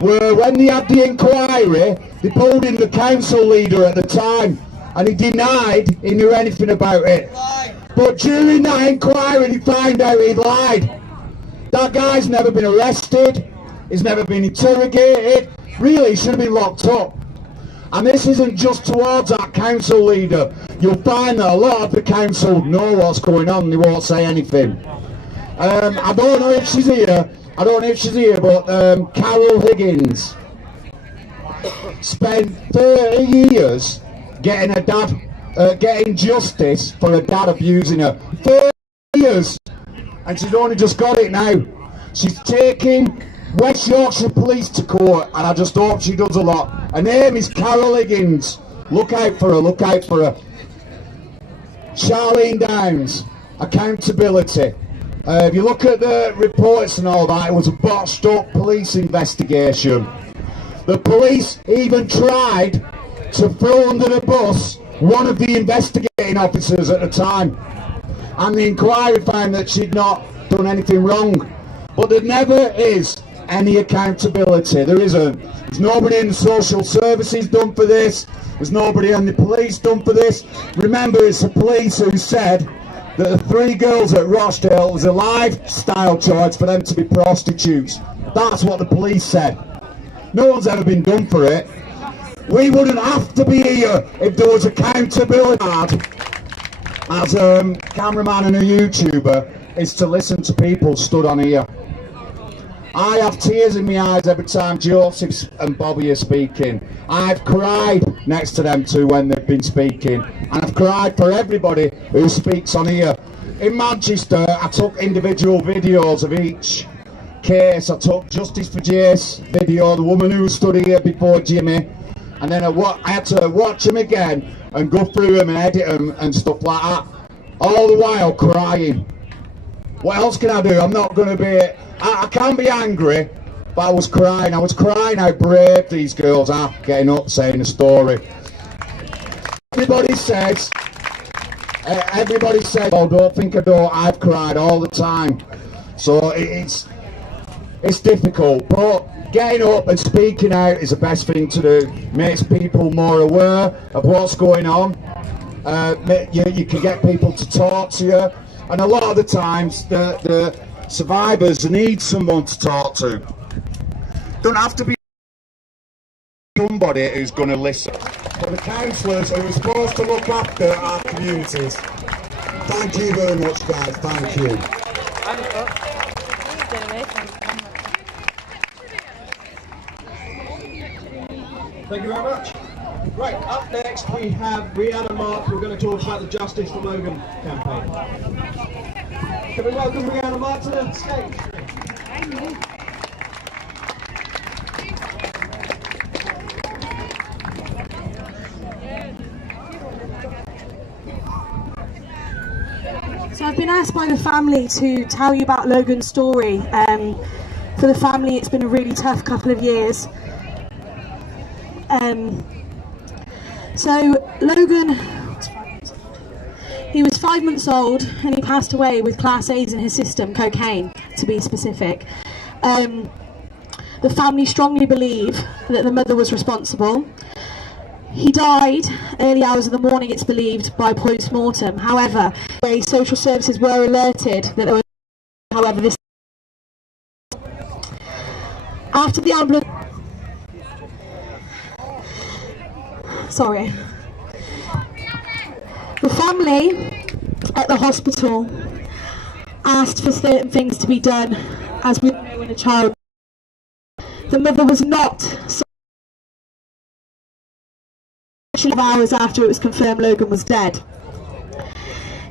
where when they had the inquiry, they pulled in the council leader at the time, and he denied he knew anything about it. But during that inquiry, they found out he'd lied. That guy's never been arrested. He's never been interrogated. Really, he should have been locked up. And this isn't just towards that council leader. You'll find that a lot of the council know what's going on and they won't say anything. I don't know if she's here. But Carol Higgins spent 30 years getting justice for a dad abusing her. 30 years, and she's only just got it now. She's taking West Yorkshire Police to court, and I just hope she does a lot. Her name is Carol Higgins. Look out for her, look out for her. Charlene Downs, accountability. If you look at the reports and all that, it was a botched up police investigation. The police even tried to throw under the bus one of the investigating officers at the time. And the inquiry found that she'd not done anything wrong. But there never is any accountability. There isn't. There's nobody in the social services done for this. There's nobody in the police done for this. Remember, it's the police who said that the 3 girls at Rochdale was a lifestyle choice for them to be prostitutes. That's what the police said. No one's ever been done for it. We wouldn't have to be here if there was accountability. As a cameraman and a YouTuber, is to listen to people stood on here. I have tears in my eyes every time Joseph and Bobby are speaking. I've cried next to them too when they've been speaking, and I've cried for everybody who speaks on here. In Manchester, I took individual videos of each case. I took Justice for Jace video, the woman who stood here before Jimmy, and then I had to watch them again and go through them and edit them and stuff like that, all the while crying. What else can I do? I'm not going to be... I can't be angry, but I was crying. I was crying how brave these girls are getting up saying a story. Everybody says, oh, don't think I don't. I've cried all the time. So it's difficult, but getting up and speaking out is the best thing to do. Makes people more aware of what's going on. You can get people to talk to you, and a lot of the times the survivors need someone to talk to. Don't have to be somebody who's going to listen. For the councillors who are supposed to look after our communities, thank you very much, guys. Thank you. Thank you very much. Right, up next we have Rihanna Mark, who are going to talk about the Justice for Logan campaign. Can we welcome Rihanna Mark to the stage? So I've been asked by the family to tell you about Logan's story. For the family, it's been a really tough couple of years. So Logan, he was 5 months old and he passed away with class A's in his system, cocaine to be specific. The family strongly believe that the mother was responsible. He died early hours of the morning, it's believed, by post-mortem. However, social services were alerted that there was, however, this... After the ambulance... Sorry. The family at the hospital asked for certain things to be done, as we know when a child... The mother was not... hours after it was confirmed Logan was dead.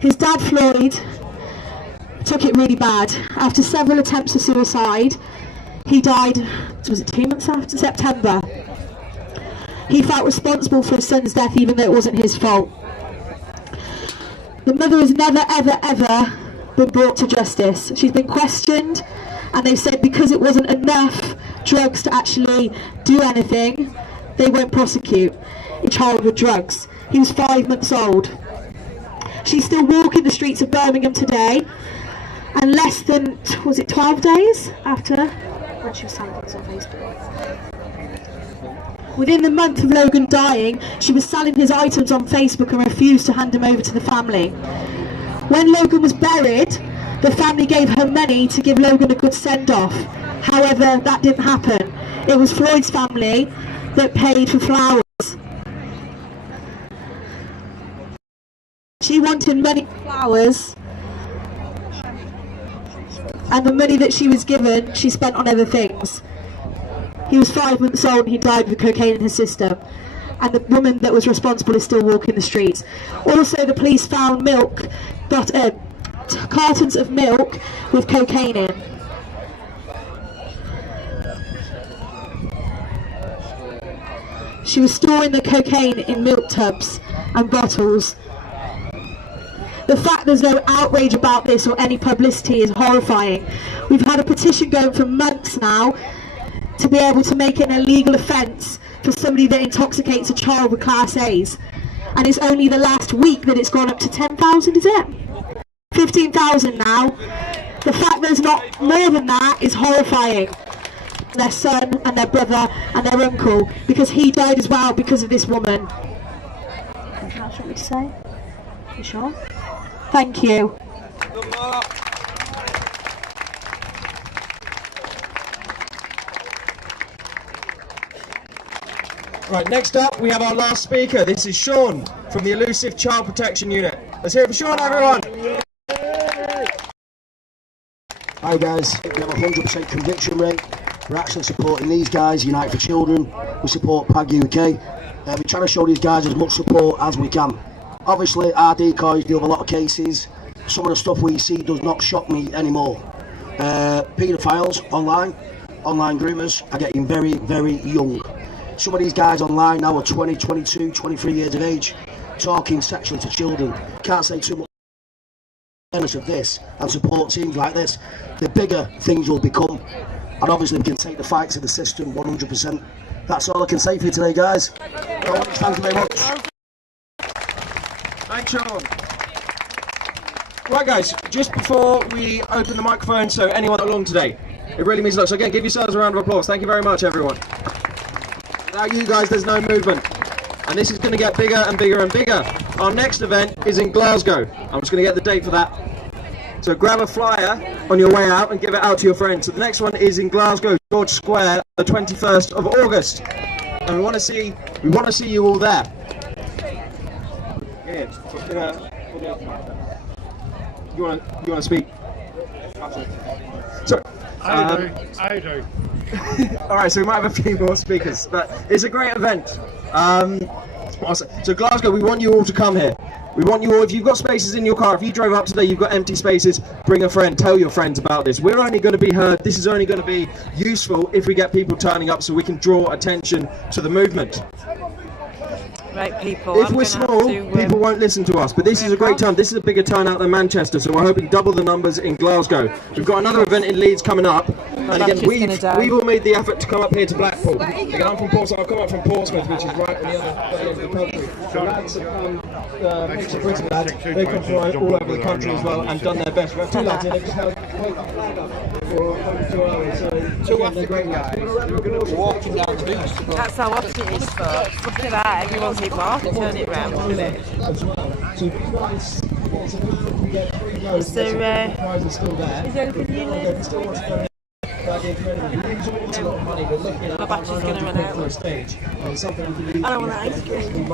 His dad, Floyd, took it really bad. After several attempts of suicide, he died, was it 2 months after? September. He felt responsible for his son's death even though it wasn't his fault. The mother has never, ever, ever been brought to justice. She's been questioned, and they've said because it wasn't enough drugs to actually do anything, they won't prosecute a child with drugs. He was 5 months old. She's still walking the streets of Birmingham today, and less than, was it 12 days after when she was selling things on Facebook? Within the month of Logan dying, she was selling his items on Facebook and refused to hand them over to the family. When Logan was buried, the family gave her money to give Logan a good send-off. However, that didn't happen. It was Floyd's family that paid for flowers wanted money for flowers, and the money that she was given, she spent on other things. He was 5 months old and he died with cocaine in his system. And the woman that was responsible is still walking the streets. Also, the police found milk, cartons of milk with cocaine in. She was storing the cocaine in milk tubs and bottles. The fact there's no outrage about this or any publicity is horrifying. We've had a petition going for months now to be able to make it an illegal offence for somebody that intoxicates a child with Class A's. And it's only the last week that it's gone up to 10,000, is it? 15,000 now. The fact there's not more than that is horrifying. Their son and their brother and their uncle, because he died as well because of this woman. Anything else you want me to say? You sure? Thank you. Right, next up we have our last speaker. This is Sean from the Elusive Child Protection Unit. Let's hear it for Sean, everyone. Hi guys, we have a 100% conviction rate. We're actually supporting these guys, Unite for Children. We support PAG UK. We're trying to show these guys as much support as we can. Obviously our decoys deal with a lot of cases. Some of the stuff we see does not shock me anymore. Paedophiles online groomers are getting very, very young. Some of these guys online now are 20, 22, 23 years of age, talking sexually to children. Can't say too much of this and support teams like this. The bigger things will become, and obviously we can take the fight to the system 100%. That's all I can say for you today, guys. Thank you very much. Thanks, Sean. Right, guys, just before we open the microphone, so anyone along today, it really means a lot. So again, give yourselves a round of applause. Thank you very much, everyone. Without you guys, there's no movement. And this is going to get bigger and bigger and bigger. Our next event is in Glasgow. I'm just going to get the date for that. So grab a flyer on your way out and give it out to your friends. So the next one is in Glasgow, George Square, the 21st of August. And we want to see you all there. You want to speak? So, I do. Alright, so we might have a few more speakers, but it's a great event. So Glasgow, we want you all to come here. We want you all, if you've got spaces in your car, if you drove up today, you've got empty spaces, bring a friend, tell your friends about this. We're only going to be heard, this is only going to be useful if we get people turning up so we can draw attention to the movement. Right, people. If we're small, people won't listen to us, but this is a great time. This is a bigger turnout than Manchester, so we're hoping double the numbers in Glasgow. We've got another event in Leeds coming up, and again, we've all made the effort to come up here to Blackpool. Again, I'm from Portsmouth, I've come up from Portsmouth, which is right on the other end of the country. The lads from Britain lads, they come from all over the country as well and done their best. We have two lads here, they've just held the flag up for 2 hours, so again, they're great lads. That's how hot it is, folks. Look at that, everyone's in bar. Turn it round, look at it. Is there anything you need? My battery's going to run out. I don't want ice cream.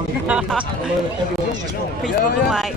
People don't like.